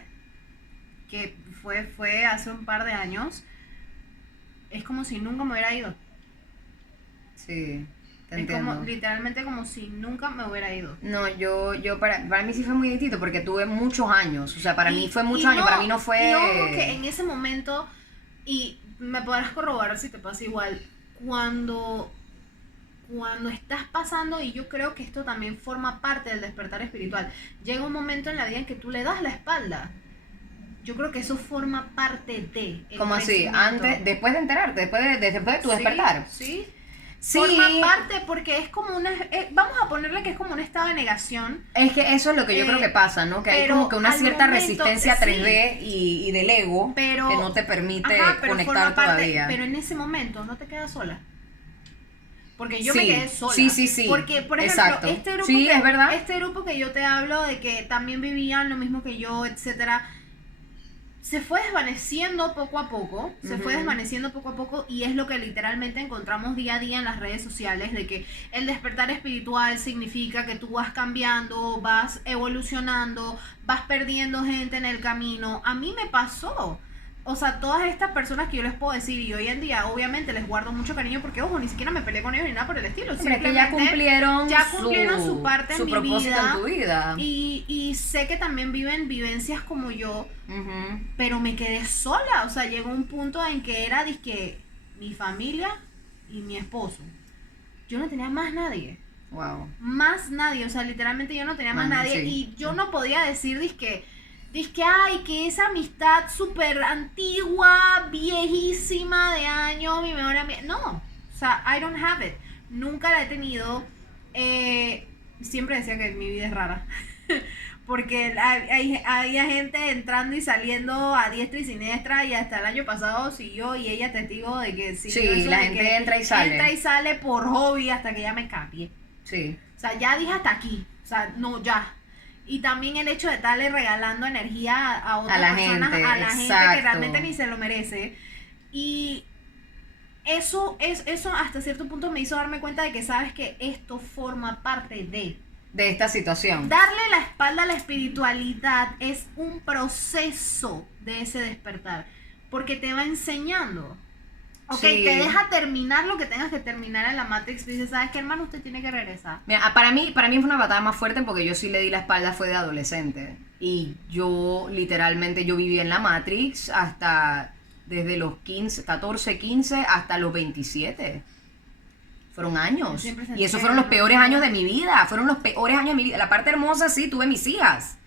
que fue hace un par de años, es como si nunca me hubiera ido. Sí, te Es entiendo. como, literalmente como si nunca me hubiera ido. No, yo para mí sí fue muy distinto porque tuve muchos años. O sea, para mí fue muchos y años, para mí no fue. Y ojo que en ese momento, y me podrás corroborar si te pasa igual, cuando estás pasando, y yo creo que esto también forma parte del despertar espiritual, llega un momento en la vida en que tú le das la espalda. Yo creo que eso forma parte de el ¿Cómo así? crecimiento. Antes, después de enterarte, después de tu Sí, despertar. Sí. Sí. Forma parte porque es como una, vamos a ponerle que es como un estado de negación. Es que eso es lo que yo creo que pasa, ¿no? Que hay pero como que una al cierta momento, resistencia sí. 3D y del ego Pero- que no te permite Ajá, pero conectar forma parte, todavía. pero en ese momento no te quedas sola. Porque yo Sí, me quedé sola. sí. Porque, por ejemplo, Exacto. este grupo, Sí, es verdad. este grupo que yo te hablo de que también vivían lo mismo que yo, etcétera, se fue desvaneciendo poco a poco, y es lo que literalmente encontramos día a día en las redes sociales, de que el despertar espiritual significa que tú vas cambiando, vas evolucionando, vas perdiendo gente en el camino. A mí me pasó. O sea, todas estas personas que yo les puedo decir, y hoy en día obviamente les guardo mucho cariño porque, ojo, ni siquiera me peleé con ellos ni nada por el estilo. Pero es que ya cumplieron su parte en mi propósito vida, en tu vida. y sé que también viven vivencias como yo, pero me quedé sola. O sea, llegó un punto en que era dizque mi familia y mi esposo. Yo no tenía más nadie. Wow. Más nadie, o sea, literalmente yo no tenía más nadie. Sí, y yo no podía decir dizque, ay, que esa amistad súper antigua, viejísima de años, mi mejor amiga. No, o sea, I don't have it. Nunca la he tenido. Siempre decía que mi vida es rara. Porque había gente entrando y saliendo a diestra y siniestra, y hasta el año pasado siguió, y ella testigo de que sí, la gente entra y sale. Entra y sale por hobby hasta que ya me cambie. Sí. O sea, ya dije hasta aquí. O sea, no, ya. Y también el hecho de estarle regalando energía a otras personas, a la gente que realmente ni se lo merece. Y eso hasta cierto punto me hizo darme cuenta de que sabes que esto forma parte de esta situación. Darle la espalda a la espiritualidad es un proceso de ese despertar, porque te va enseñando. Ok, sí. Te deja terminar lo que tengas que terminar en la Matrix. Dice, ¿sabes qué, hermano? Usted tiene que regresar. Mira, para mí fue una batalla más fuerte porque yo sí le di la espalda, fue de adolescente. Y yo, literalmente, yo viví en la Matrix hasta desde los 14, 15 hasta los 27. Fueron años. Y esos fueron los peores años de mi vida. Fueron los peores años de mi vida. La parte hermosa, sí, tuve mis hijas.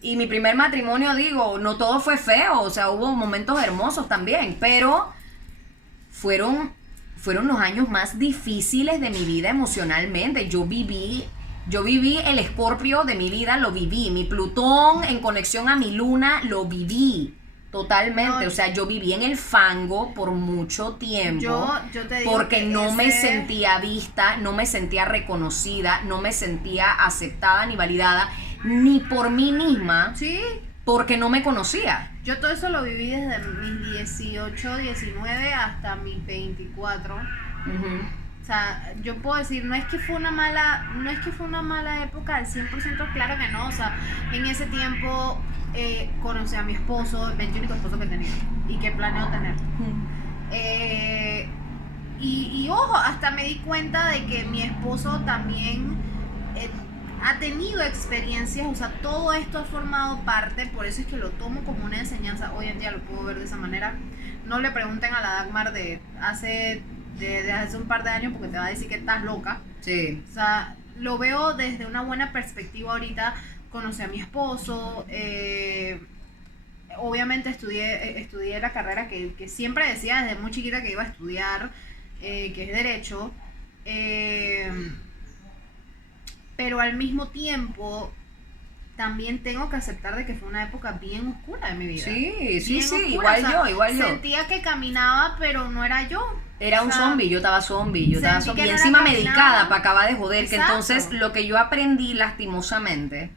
Y mi primer matrimonio, digo, no todo fue feo. O sea, hubo momentos hermosos también. Pero fueron los años más difíciles de mi vida emocionalmente. Yo viví el Escorpio de mi vida, lo viví. Mi Plutón en conexión a mi luna, lo viví totalmente. No, o sea, yo viví en el fango por mucho tiempo. Yo te digo porque no me sentía vista, no me sentía reconocida, no me sentía aceptada ni validada, ni por mí misma. Sí. Porque no me conocía. Yo todo eso lo viví desde mis 18, 19 hasta mis 24. O sea, yo puedo decir, no es que fue una mala época al 100%, claro que no. O sea, en ese tiempo conocí a mi esposo, el 21 esposo que tenía y que planeo tener. Y ojo, hasta me di cuenta de que mi esposo también ha tenido experiencias. O sea, todo esto ha formado parte, por eso es que lo tomo como una enseñanza. Hoy en día lo puedo ver de esa manera. No le pregunten a la Dagmar de hace un par de años, porque te va a decir que estás loca. Sí. O sea, lo veo desde una buena perspectiva ahorita. Conocí a mi esposo, obviamente estudié la carrera que siempre decía desde muy chiquita que iba a estudiar, que es Derecho. Pero al mismo tiempo también tengo que aceptar de que fue una época bien oscura de mi vida. Sí, oscura. igual yo. Sentía que caminaba, pero no era yo. Era un zombie, yo estaba zombie. Y encima medicada para acabar de joder. Exacto. Que entonces lo que yo aprendí lastimosamente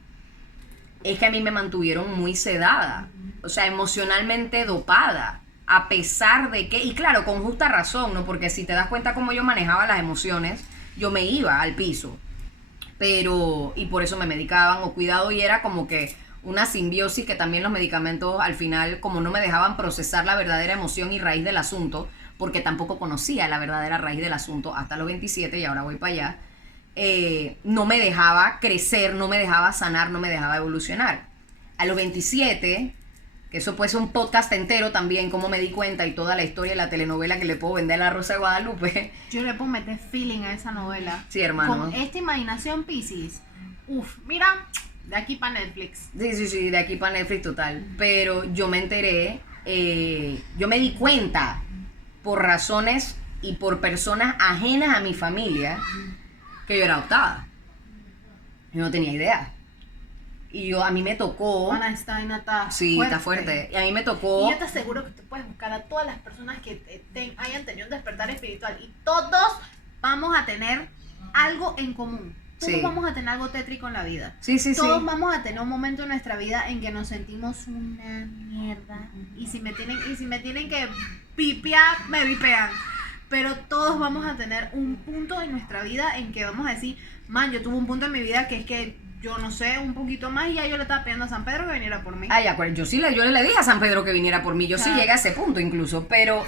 es que a mí me mantuvieron muy sedada. O sea, emocionalmente dopada. A pesar de que, y claro, con justa razón, ¿no? Porque si te das cuenta cómo yo manejaba las emociones, yo me iba al piso. Pero, y por eso me medicaban o cuidado, y era como que una simbiosis que también los medicamentos al final, como no me dejaban procesar la verdadera emoción y raíz del asunto, porque tampoco conocía la verdadera raíz del asunto hasta los 27 y ahora voy para allá, no me dejaba crecer, no me dejaba sanar, no me dejaba evolucionar. A los 27, que eso puede ser un podcast entero también, cómo me di cuenta y toda la historia de la telenovela que le puedo vender a la Rosa de Guadalupe. Yo le puedo meter feeling a esa novela. Sí, hermano. Con esta imaginación Piscis. Uf, mira, de aquí para Netflix. Sí, de aquí para Netflix total. Pero yo me enteré, yo me di cuenta por razones y por personas ajenas a mi familia que yo era adoptada. Yo no tenía idea. Y a mí me tocó... Ana Stein está sí, fuerte. Está fuerte. Y a mí me tocó... Y yo te aseguro que tú puedes buscar a todas las personas que hayan tenido un despertar espiritual. Y todos vamos a tener algo en común. Todos Sí. vamos a tener algo tétrico en la vida. Sí, sí, sí. Todos vamos a tener un momento en nuestra vida en que nos sentimos una mierda. Y si me tienen que pipear, me pipean. Pero todos vamos a tener un punto en nuestra vida en que vamos a decir, man, yo tuve un punto en mi vida que es que yo no sé, un poquito más, y ya yo le estaba pidiendo a San Pedro que viniera por mí. Ay, yo le dije a San Pedro que viniera por mí. Yo sí Claro. llegué a ese punto incluso. Pero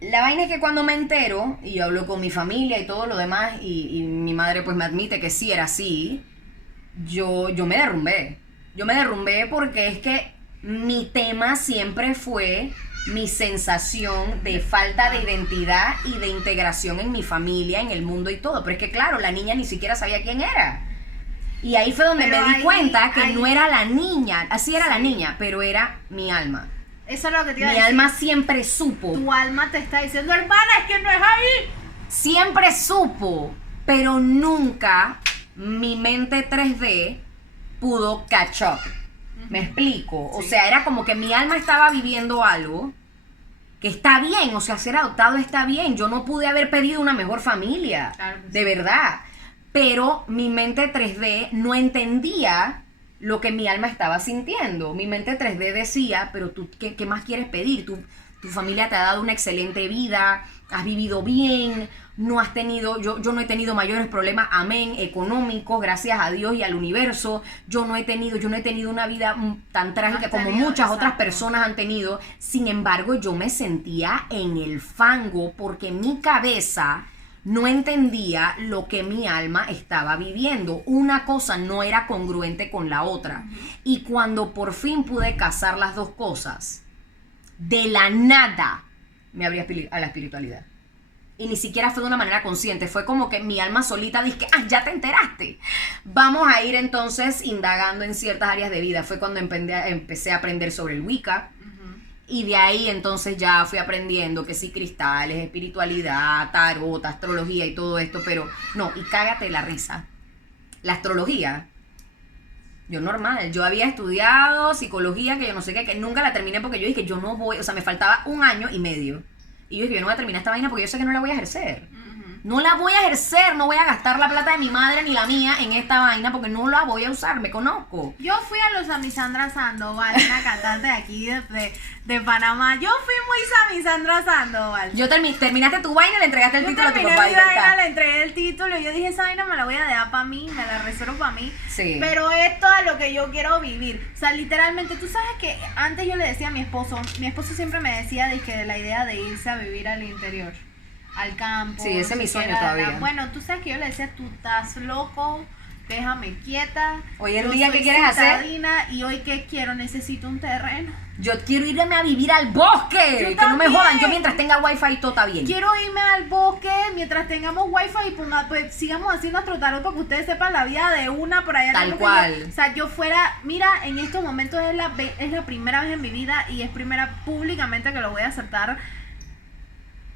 la vaina es que cuando me entero, y yo hablo con mi familia y todo lo demás, y mi madre pues me admite que sí era así, yo me derrumbé. Yo me derrumbé porque es que mi tema siempre fue mi sensación de falta de identidad y de integración en mi familia, en el mundo y todo. Pero es que claro, la niña ni siquiera sabía quién era. Y ahí fue donde Pero me di ahí- cuenta que ahí- no era la niña, así era la Sí. niña, pero era mi alma. Eso es lo que te iba a Mi decir. alma siempre supo, Tu alma te está diciendo, hermana, es que no es ahí. siempre supo, pero nunca mi mente 3D pudo catch up. ¿Me explico? O Sí. sea, era como que mi alma estaba viviendo algo que está bien, o sea, ser adoptado está bien. Yo no pude haber pedido una mejor familia, Claro que de sí. verdad. Pero mi mente 3D no entendía lo que mi alma estaba sintiendo. Mi mente 3D decía, pero tú, ¿qué más quieres pedir? Tu familia te ha dado una excelente vida, has vivido bien, no has tenido, yo no he tenido mayores problemas, amén, económicos, gracias a Dios y al universo. Yo no he tenido una vida tan trágica has como tenido, muchas otras exacto. personas han tenido. Sin embargo, yo me sentía en el fango porque mi cabeza no entendía lo que mi alma estaba viviendo. Una cosa no era congruente con la otra. Y cuando por fin pude casar las dos cosas, de la nada me abrí a la espiritualidad. Y ni siquiera fue de una manera consciente, fue como que mi alma solita dice, ya te enteraste. Vamos a ir entonces indagando en ciertas áreas de vida. Fue cuando empecé a aprender sobre el Wicca. Y de ahí entonces ya fui aprendiendo que sí, cristales, espiritualidad, tarot, astrología y todo esto, pero no, y cágate la risa. La astrología, yo normal, yo había estudiado psicología, que yo no sé qué, que nunca la terminé porque yo dije, yo no voy, o sea, me faltaba 1 año y medio. Y yo dije, yo no voy a terminar esta vaina porque yo sé que no la voy a ejercer. No la voy a ejercer, no voy a gastar la plata de mi madre ni la mía en esta vaina porque no la voy a usar, me conozco. Yo fui a los Samisandra Sandoval, una cantante de aquí de Panamá. Yo fui muy Samisandra Sandoval. Yo terminaste tu vaina y le entregaste el Yo título a tu terminé papá mi y ya vaina, está. le entregué el título y yo dije, esa vaina me la voy a dejar para mí, me la reservo para mí. Sí. Pero esto es lo que yo quiero vivir. O sea, literalmente, tú sabes que antes yo le decía a mi esposo siempre me decía de la idea de irse a vivir al interior, al campo. Sí, ese es no mi sé sueño qué, todavía. Bueno, tú sabes que yo le decía, tú estás loco, déjame quieta. Hoy en yo día, soy ¿qué quieres hacer? citadina y hoy, ¿qué quiero? Necesito un terreno. Yo quiero irme a vivir al bosque. Yo Que no me también. jodan. Yo mientras tenga wifi todo está bien. Quiero irme al bosque mientras tengamos wifi y pues sigamos haciendo nuestro tarot para que ustedes sepan la vida de una por allá. Tal ¿no? cual. O sea, yo fuera, mira, en estos momentos es la primera vez en mi vida y es primera públicamente que lo voy a aceptar.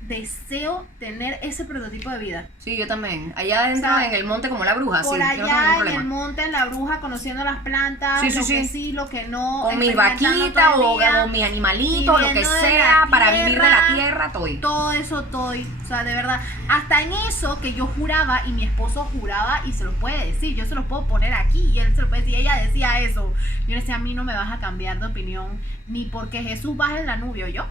Deseo tener ese prototipo de vida. Sí, yo también. Allá adentro, O sea, en el monte como la bruja, Por sí. Yo no tengo ningún allá en problema. el monte, en la bruja, conociendo las plantas, Sí, sí, lo sí. que sí, lo que no. Con mis experimentando vaquitas todo el día. o mis animalitos, lo que viviendo de sea, la para vivir de la tierra. tierra, estoy. Todo eso estoy, o sea, de verdad, hasta en eso que yo juraba y mi esposo juraba y se lo puede decir, yo se lo puedo poner aquí y él se lo puede decir, ella decía eso, yo le decía, a mí no me vas a cambiar de opinión, ni porque Jesús baja el Danubio, yo,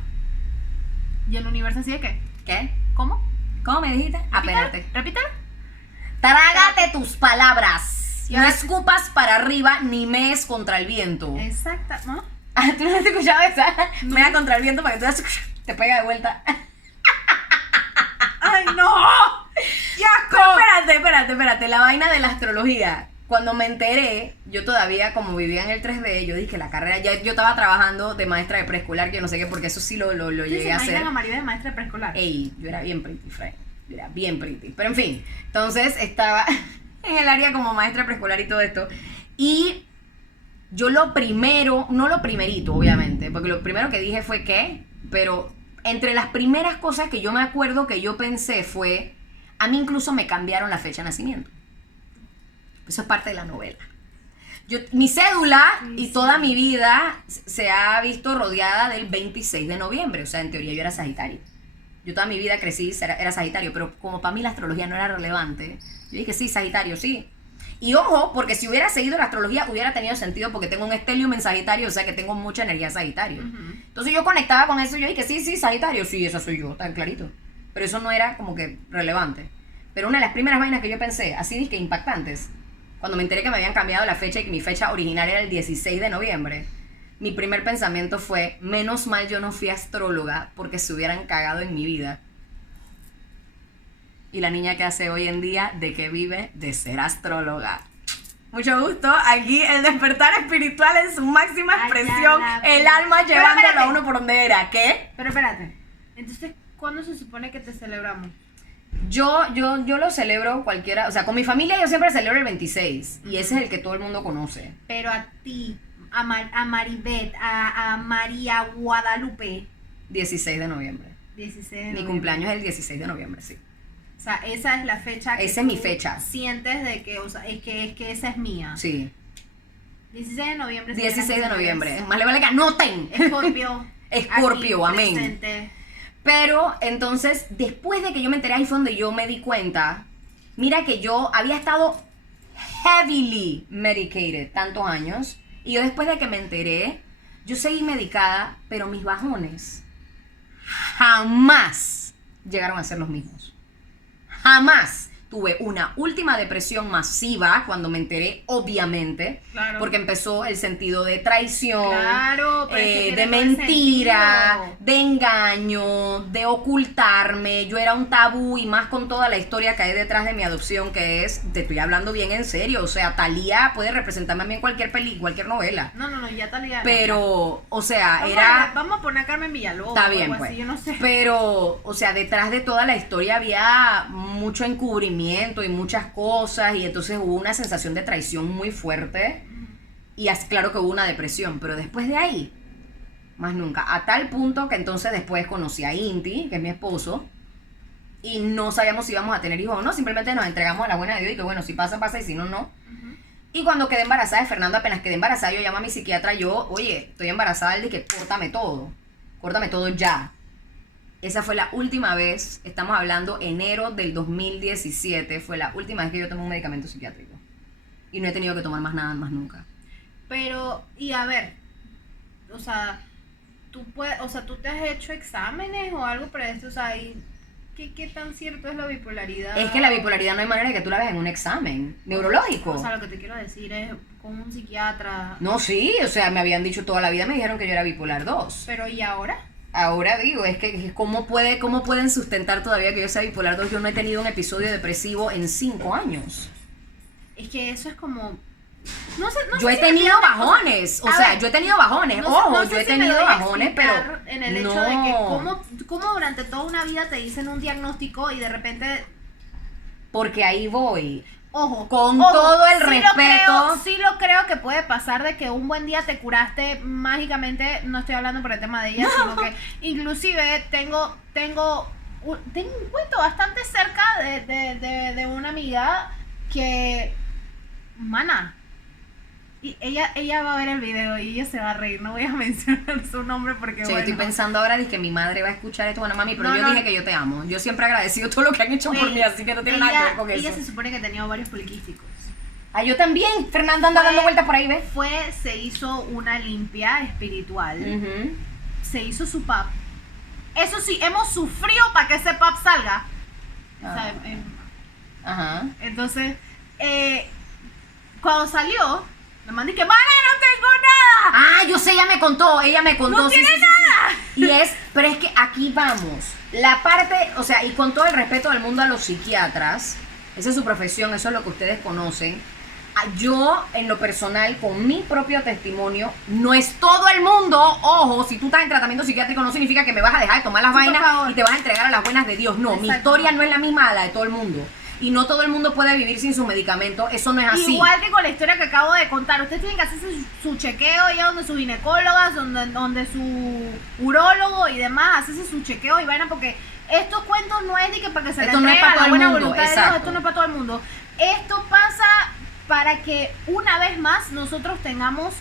y el universo así de qué, ¿Qué? ¿cómo? ¿Cómo me dijiste? Apénate. Repítelo. Trágate tus palabras. Ya. No escupas para arriba ni mees contra el viento. Exacta, ¿no? Ah, ¿tú no has escuchado esa? No. Mea contra el viento para que tú te pega de vuelta. ¡Ay, no! ¡Ya, Espérate. La vaina de la astrología. Cuando me enteré, yo todavía, como vivía en el 3D, yo dije la carrera, ya yo estaba trabajando de maestra de preescolar, yo no sé qué, porque eso sí lo llegué a hacer. a María de maestra de preescolar. Ey, yo era bien pretty, Frank. Yo era bien pretty. Pero en fin, entonces estaba en el área como maestra preescolar y todo esto. Y yo lo primero, no lo primerito, obviamente, porque lo primero que dije fue ¿qué? Pero entre las primeras cosas que yo me acuerdo que yo pensé fue, a mí incluso me cambiaron la fecha de nacimiento. Eso es parte de la novela. Mi cédula y toda mi vida se ha visto rodeada del 26 de noviembre. O sea, en teoría yo era Sagitario. Yo toda mi vida crecí, era Sagitario, pero como para mí la astrología no era relevante, yo dije, sí, Sagitario, sí. Y ojo, porque si hubiera seguido la astrología hubiera tenido sentido porque tengo un estelium en Sagitario, o sea que tengo mucha energía Sagitario. Entonces yo conectaba con eso y yo dije, sí, Sagitario, sí, esa soy yo, tan clarito. Pero eso no era como que relevante. Pero una de las primeras vainas que yo pensé, así dije, impactantes, cuando me enteré que me habían cambiado la fecha y que mi fecha original era el 16 de noviembre, mi primer pensamiento fue, menos mal yo no fui astróloga porque se hubieran cagado en mi vida. Y la niña que hace hoy en día, ¿de qué vive? De ser astróloga. Mucho gusto. Aquí el despertar espiritual en su máxima expresión. El alma llevándolo a uno por donde era. ¿Qué? Pero espérate. Entonces, ¿cuándo se supone que te celebramos? Yo lo celebro cualquiera. O sea, con mi familia yo siempre celebro el 26. Y ese es el que todo el mundo conoce. Pero a ti, a Maribeth, a María Guadalupe. 16 de noviembre. 16 de noviembre. Mi cumpleaños es el 16 de noviembre, sí. O sea, esa es la fecha que esa es mi fecha. Sientes de que, o sea, es que esa es mía. Sí. 16 de noviembre. 16 de noviembre. Más le vale que anoten. Escorpio. Escorpio, amén. Presente. Pero entonces, después de que yo me enteré, ahí fue donde yo me di cuenta. Mira que yo había estado heavily medicated tantos años. Y yo después de que me enteré, yo seguí medicada, pero mis bajones jamás llegaron a ser los mismos. Jamás tuve una última depresión masiva cuando me enteré, obviamente, claro. Porque empezó el sentido de traición, claro, de mentira, de engaño, de ocultarme. Yo era un tabú y más con toda la historia que hay detrás de mi adopción, que es, te estoy hablando bien en serio, o sea, Thalía puede representarme a mí en cualquier película, cualquier novela. No, ya Thalía. Pero, o sea, vamos a poner a Carmen Villalobos. Está bien, pues. Así, yo no sé. Pero, o sea, detrás de toda la historia había mucho encubrimiento y muchas cosas, y entonces hubo una sensación de traición muy fuerte, y claro que hubo una depresión, pero después de ahí, más nunca, a tal punto que entonces después conocí a Inti, que es mi esposo, y no sabíamos si íbamos a tener hijos o no, simplemente nos entregamos a la buena de Dios, y que bueno, si pasa, pasa, y si no, no. Y cuando quedé embarazada de Fernando, apenas quedé embarazada, yo llamo a mi psiquiatra, oye, estoy embarazada, él dije, córtame todo ya. Esa fue la última vez, estamos hablando enero del 2017, fue la última vez que yo tomé un medicamento psiquiátrico. Y no he tenido que tomar más nada, más nunca. Pero, y a ver, o sea, tú te has hecho exámenes o algo para esto, o sea, ¿qué tan cierto es la bipolaridad? Es que la bipolaridad no hay manera de que tú la veas en un examen neurológico. O sea, lo que te quiero decir es con un psiquiatra. No, sí, o sea, me habían dicho toda la vida, me dijeron que yo era bipolar 2. Pero, ¿y ahora? Ahora digo, es que ¿cómo pueden sustentar todavía que yo sea bipolar 2? Yo no he tenido un episodio depresivo en 5 años. Es que eso es como... yo he tenido bajones, yo he tenido bajones, yo he tenido bajones, pero en el hecho de que cómo durante toda una vida te dicen un diagnóstico y de repente... Porque ahí voy. Ojo, todo el respeto. Sí lo creo que puede pasar de que un buen día te curaste mágicamente, no estoy hablando por el tema de ella, sino que inclusive tengo un cuento bastante cerca de una amiga que, mana, y ella va a ver el video y ella se va a reír, no voy a mencionar su nombre porque sí, bueno. Estoy pensando ahora de que mi madre va a escuchar esto, bueno, mami, pero yo dije que yo te amo, yo siempre he agradecido todo lo que han hecho por mí, así que no tiene nada que ver con eso. Ella se supone que tenía varios poliquísticos. Ah, yo también, Fernando anda dando vueltas por ahí, ¿ves? Se hizo una limpia espiritual, se hizo su PAP. Eso sí, hemos sufrido para que ese PAP salga. Ajá. Entonces, cuando salió, me mandé que, ¡mana, no tengo nada! Ah, yo sé, ella me contó. ¡No tiene nada! Sí. Pero es que aquí vamos. La parte, o sea, y con todo el respeto del mundo a los psiquiatras, esa es su profesión, eso es lo que ustedes conocen. Yo, en lo personal, con mi propio testimonio, no es todo el mundo, ojo, si tú estás en tratamiento psiquiátrico no significa que me vas a dejar de tomar las vainas y te vas a entregar a las buenas de Dios. No, mi historia no es la misma a la de todo el mundo. Y no todo el mundo puede vivir sin su medicamento, eso no es así. Igual que con la historia que acabo de contar, ustedes tienen que hacerse su chequeo ya donde su ginecóloga, donde su urólogo y demás, hacerse su chequeo y vaina, porque estos cuentos no es de que para que se les entregue a la buena voluntad de Dios, esto no es para todo el mundo. Esto pasa para que una vez más nosotros tengamos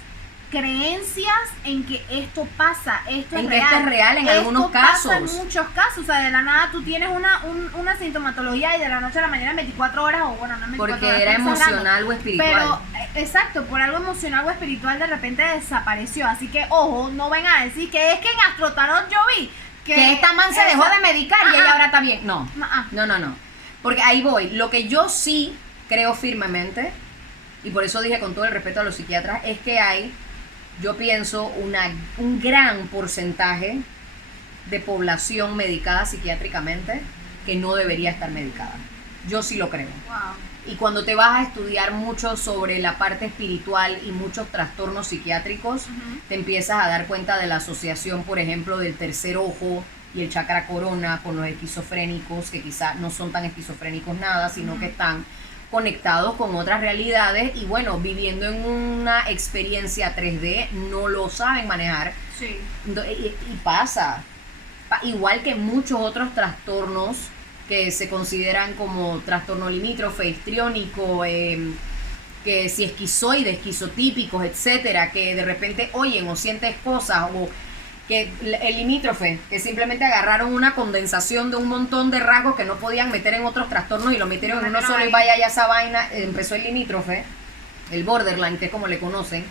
creencias en que esto pasa, esto En es que real. esto es real en algunos Pasa en casos. muchos casos, o sea, de la nada tú tienes una sintomatología y de la noche a la mañana en 24 horas, o bueno, no en 24 Porque horas, era estoy exagerando. emocional o espiritual. Pero, exacto, por algo emocional o espiritual de repente desapareció. Así que, ojo, no ven a decir que es que en Astrotarot yo vi que esta man se dejó de medicar y ella ahora está bien. No, Ah, no. Porque ahí voy. Lo que yo sí creo firmemente, y por eso dije con todo el respeto a los psiquiatras, es que hay, yo pienso, un gran porcentaje de población medicada psiquiátricamente que no debería estar medicada. Yo sí lo creo. wow. Y cuando te vas a estudiar mucho sobre la parte espiritual y muchos trastornos psiquiátricos, te empiezas a dar cuenta de la asociación, por ejemplo, del tercer ojo y el chakra corona con los esquizofrénicos, que quizá no son tan esquizofrénicos nada, sino que están conectados con otras realidades y bueno, viviendo en una experiencia 3D, no lo saben manejar. Sí. Y pasa. Igual que muchos otros trastornos que se consideran como trastorno limítrofe, histriónico, que si esquizoides, esquizotípicos, etcétera, que de repente oyen o sientes cosas, o que el limítrofe, que simplemente agarraron una condensación de un montón de rasgos que no podían meter en otros trastornos y lo metieron en uno solo y vaya ya esa vaina, empezó el limítrofe, el borderline, que es como le conocen.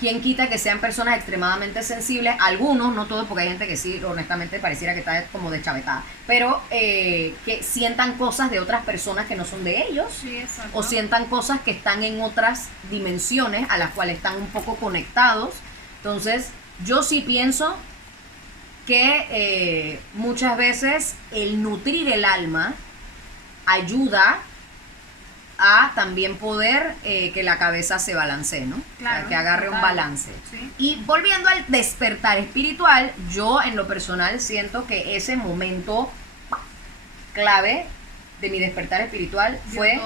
¿Quién quita que sean personas extremadamente sensibles? Algunos, no todos, porque hay gente que sí, honestamente, pareciera que está como deschavetada. Pero que sientan cosas de otras personas que no son de ellos. Sí, exacto. O sientan cosas que están en otras dimensiones a las cuales están un poco conectados. Entonces, yo sí pienso que muchas veces el nutrir el alma ayuda a también poder que la cabeza se balancee, ¿no? Claro, O sea, que agarre total. un balance. Sí. Y volviendo al despertar espiritual, yo en lo personal siento que ese momento clave de mi despertar espiritual fue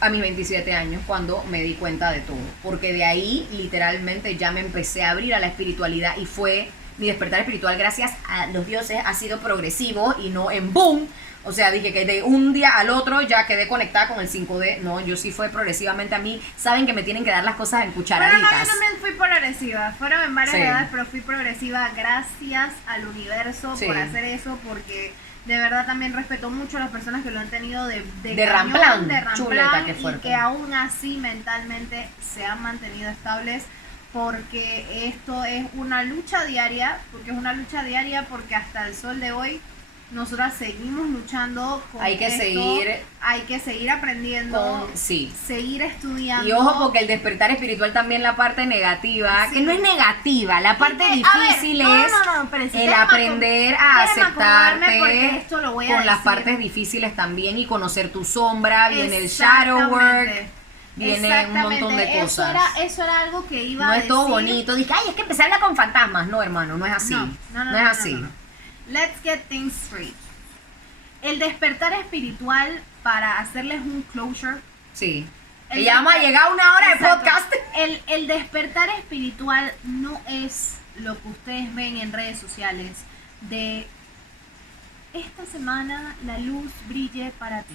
a mis 27 años, cuando me di cuenta de todo. Porque de ahí, literalmente, ya me empecé a abrir a la espiritualidad y fue mi despertar espiritual, gracias a los dioses, ha sido progresivo y no en boom. O sea, dije que de un día al otro ya quedé conectada con el 5D. No, yo sí fue progresivamente. A mí, saben que me tienen que dar las cosas en cucharaditas. Bueno, no, yo también fui progresiva. Fueron en varias Sí. edades, pero fui progresiva gracias al universo Sí. por hacer eso, porque de verdad también respeto mucho a las personas que lo han tenido de cañón, ramplán, de ramplán, chuleta, qué y fuerte. que aún así mentalmente se han mantenido estables, porque esto es una lucha diaria, porque hasta el sol de hoy nosotras seguimos luchando con Hay que esto. seguir Hay que seguir aprendiendo, sí. seguir estudiando. Y ojo, porque el despertar espiritual también, la parte negativa, Sí. que no es negativa, la parte Y que, difícil a ver, es no, pero si el déjame aprender a déjame acomodarme porque aceptarte esto lo voy a con las decir. partes difíciles también y conocer tu sombra, viene el shadow work, viene un montón de cosas. Eso era algo que iba No a es todo decir. bonito, dije, ay, es que empecé a hablar con fantasmas. No, hermano, no es así. No es así. No. Let's get things straight. El despertar espiritual, para hacerles un closure. Sí. El Y ya vamos a llegar a una hora de Exacto. podcast. El despertar espiritual no es lo que ustedes ven en redes sociales de esta semana la luz brille para ti.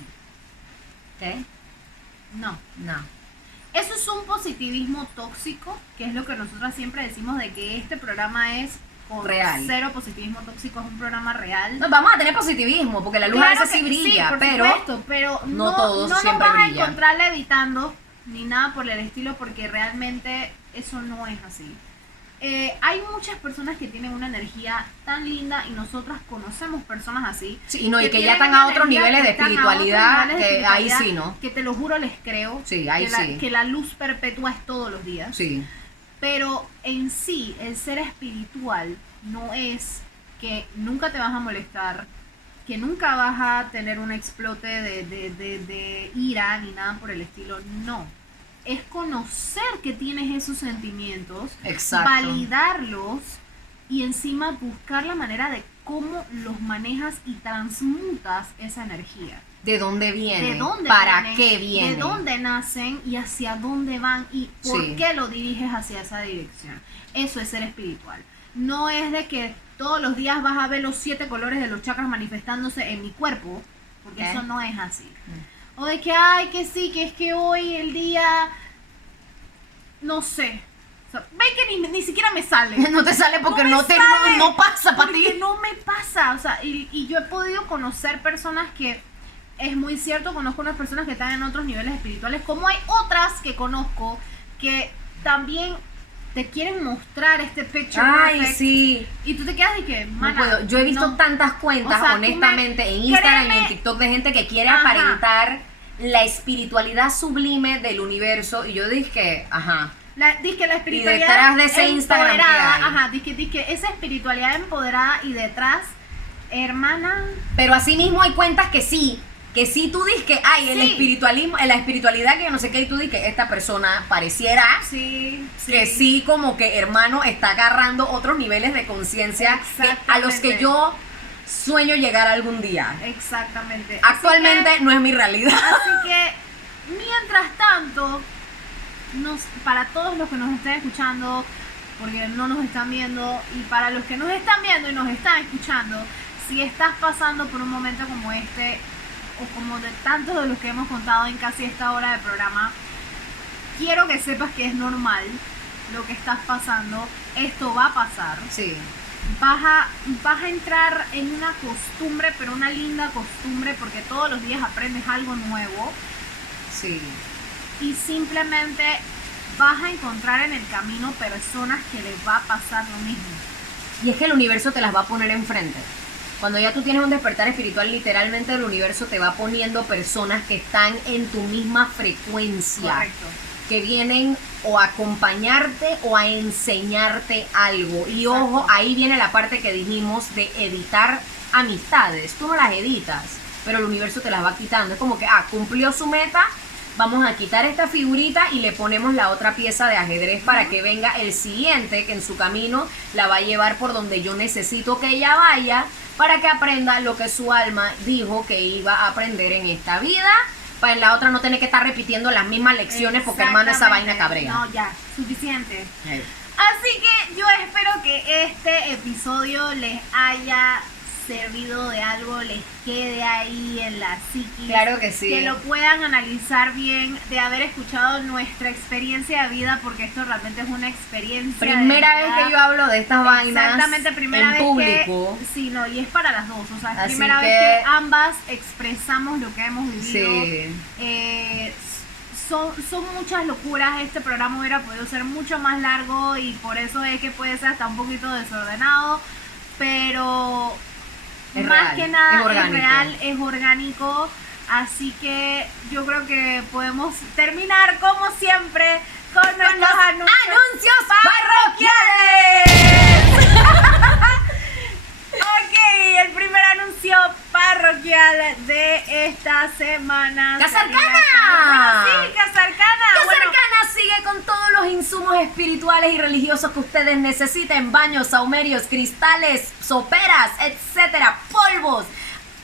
¿Qué? No. No. Eso es un positivismo tóxico, que es lo que nosotros siempre decimos de que este programa es con Real. cero positivismo tóxico, es un programa real. No, vamos a tener positivismo, porque la luz a Claro veces sí que brilla, por pero supuesto, pero no todos no siempre nos vas brilla. a encontrar levitando ni nada por el estilo, porque realmente eso no es así. Hay muchas personas que tienen una energía tan linda y nosotras conocemos personas así. sí, no, y que ya tienen están a una otros energía, niveles de que están a otros espiritualidad, niveles de que ahí espiritualidad, sí, ¿no? Que te lo juro, les creo. Sí, ahí sí. Que la luz perpetua es todos los días. Sí. Pero en sí, el ser espiritual no es que nunca te vas a molestar, que nunca vas a tener un explote de ira ni nada por el estilo. No. Es conocer que tienes esos sentimientos, Exacto. validarlos y encima buscar la manera de cómo los manejas y transmutas esa energía. ¿De dónde viene? ¿De dónde ¿Para vienen? qué viene? ¿De dónde nacen y hacia dónde van y por Sí. qué lo diriges hacia esa dirección? Eso es ser espiritual. No es de que todos los días vas a ver los 7 colores de los chakras manifestándose en mi cuerpo, porque eso no es así. O de que, ay, que sí, que es que hoy el día, no sé, O sea, ven que ni siquiera me sale. No te sale porque No me sale, no pasa para porque ti. no me pasa. O sea, y yo he podido conocer personas que, es muy cierto, conozco unas personas que están en otros niveles espirituales, como hay otras que conozco que también te quieren mostrar este picture Ay, perfect, sí. y tú te quedas de que, No mana, puedo. Yo he visto no. tantas cuentas, O sea, honestamente, en Instagram y en créeme. TikTok de gente que quiere Ajá. aparentar la espiritualidad sublime del universo. Y yo dije, ajá. Dizque la espiritualidad detrás de ese Instagram que empoderada, hay. ajá, dizque esa espiritualidad empoderada, y detrás, hermana, Pero así mismo hay cuentas que sí tú dices que hay el Sí. espiritualismo, en la espiritualidad que yo no sé qué, y tú dices que esta persona pareciera sí, que sí, como que hermano está agarrando otros niveles de conciencia a los que Exactamente. yo sueño llegar algún día. exactamente. Actualmente no es mi realidad. Así que, mientras tanto, para todos los que nos estén escuchando, porque no nos están viendo, y para los que nos están viendo y nos están escuchando, si estás pasando por un momento como este, o como de tantos de los que hemos contado en casi esta hora de programa, quiero que sepas que es normal lo que estás pasando. Esto va a pasar. Sí. Vas a entrar en una costumbre, pero una linda costumbre, porque todos los días aprendes algo nuevo, Sí. y simplemente vas a encontrar en el camino personas que les va a pasar lo mismo. Y es que el universo te las va a poner enfrente. Cuando ya tú tienes un despertar espiritual, literalmente el universo te va poniendo personas que están en tu misma frecuencia. Correcto. Que vienen o a acompañarte o a enseñarte algo. Y Exacto. ojo, ahí viene la parte que dijimos de editar amistades. Tú no las editas, pero el universo te las va quitando. Es como que, cumplió su meta, vamos a quitar esta figurita y le ponemos la otra pieza de ajedrez para que venga el siguiente, que en su camino la va a llevar por donde yo necesito que ella vaya, para que aprenda lo que su alma dijo que iba a aprender en esta vida, para en la otra no tener que estar repitiendo las mismas lecciones, porque hermano, esa vaina cabrea. No, ya, suficiente. Así que yo espero que este episodio les haya servido de algo, les quede ahí en la psiquis. Claro que sí. Que lo puedan analizar bien, de haber escuchado nuestra experiencia de vida, porque esto realmente es una experiencia. Primera de vez vida. que yo hablo de estas vainas. Exactamente, primera en vez público. que... Sí, no, y es para las dos. O sea, es Así primera que- vez que ambas expresamos lo que hemos vivido. Sí. Son muchas locuras. Este programa hubiera podido ser mucho más largo, y por eso es que puede ser hasta un poquito desordenado, pero Es más real, que nada es es orgánico. real, es orgánico. Así que yo creo que podemos terminar como siempre con nuestros ¡Anuncios parroquiales! Ok, el primer anuncio parroquial de esta semana. ¡Casa sería Arcana! Bueno, sí, Casa Arcana. Casa Bueno, Arcana sigue con todos los insumos espirituales y religiosos que ustedes necesiten: baños, saumerios, cristales, soperas, etcétera, polvos.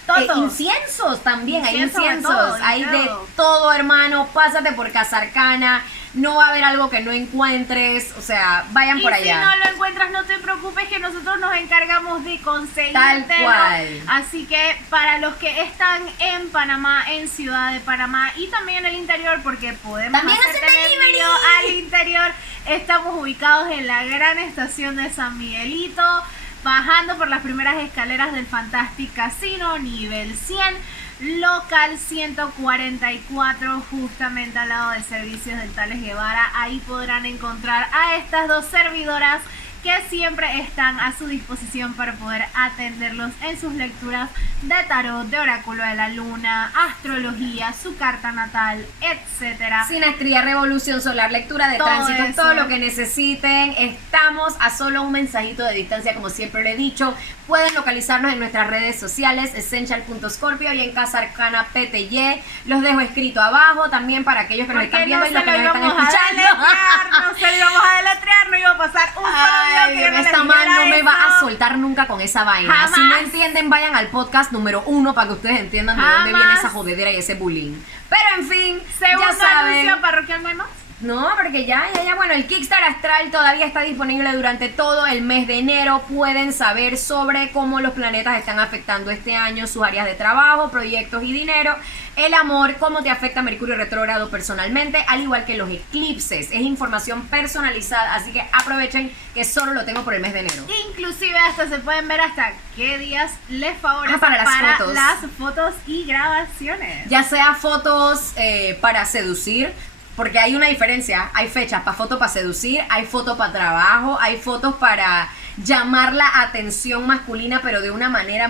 Todo. Inciensos también, hay Incienso de inciensos, todo, hay de de todo. todo, hermano. Pásate por Casa Arcana, no va a haber algo que no encuentres, o sea, vayan y por si allá. no lo encuentras, no te preocupes, que nosotros nos encargamos de conseguírtelo. Tal cual. Así que para los que están en Panamá, en Ciudad de Panamá, y también en el interior, porque podemos También hacerte hacen el delivery. envío al interior, estamos ubicados en la gran estación de San Miguelito, bajando por las primeras escaleras del Fantastic Casino, nivel 100, local 144, justamente al lado de Servicios Dentales Guevara. Ahí podrán encontrar a estas dos servidoras que siempre están a su disposición para poder atenderlos en sus lecturas de tarot, de oráculo de la luna, astrología, su carta natal, etcétera. Sinastría, revolución solar, lectura de Todo tránsito, eso. todo lo que necesiten. Estamos a solo un mensajito de distancia, como siempre le he dicho. Pueden localizarnos en nuestras redes sociales, essential.scorpio, y en Casa Arcana PTY. Los dejo escrito abajo también para aquellos que nos están Porque viendo no y se los que lo nos están íbamos a escuchando. deletrear, no se lo íbamos a deletrear, no iba a pasar un solo video Ay, que yo no les esta man dijera no me va eso. a soltar nunca con esa vaina. Jamás. Si no entienden, vayan al podcast número 1 para que ustedes entiendan de dónde Jamás. viene esa jodedera y ese bullying. Pero en fin, Segundo ya saben. anuncio parroquial, ¿no hay más? No, porque bueno, el Kickstarter Astral todavía está disponible durante todo el mes de enero. Pueden saber sobre cómo los planetas están afectando este año sus áreas de trabajo, proyectos y dinero, el amor, cómo te afecta Mercurio retrógrado personalmente, al igual que los eclipses. Es información personalizada, así que aprovechen que solo lo tengo por el mes de enero. Inclusive hasta se pueden ver hasta qué días les favorecen para las fotos y grabaciones. Ya sea fotos para seducir, porque hay una diferencia, hay fechas para fotos para seducir, hay fotos para trabajo, hay fotos para llamar la atención masculina, pero de una manera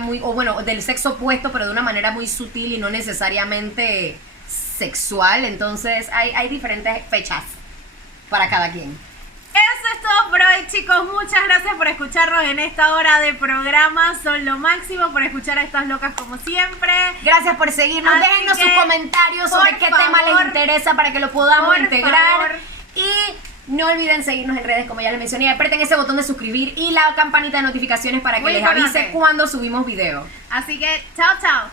del sexo opuesto, pero de una manera muy sutil y no necesariamente sexual. Entonces hay diferentes fechas para cada quien. Eso es todo por hoy, chicos. Muchas gracias por escucharnos en esta hora de programa. Son lo máximo, por escuchar a estas locas como siempre. Gracias por seguirnos. Así Déjennos que, sus comentarios sobre qué tema les interesa para que lo podamos integrar. Y no olviden seguirnos en redes, como ya les mencioné. Aprieten ese botón de suscribir y la campanita de notificaciones para que Muy les importante. avise cuando subimos video. Así que, chao, chao.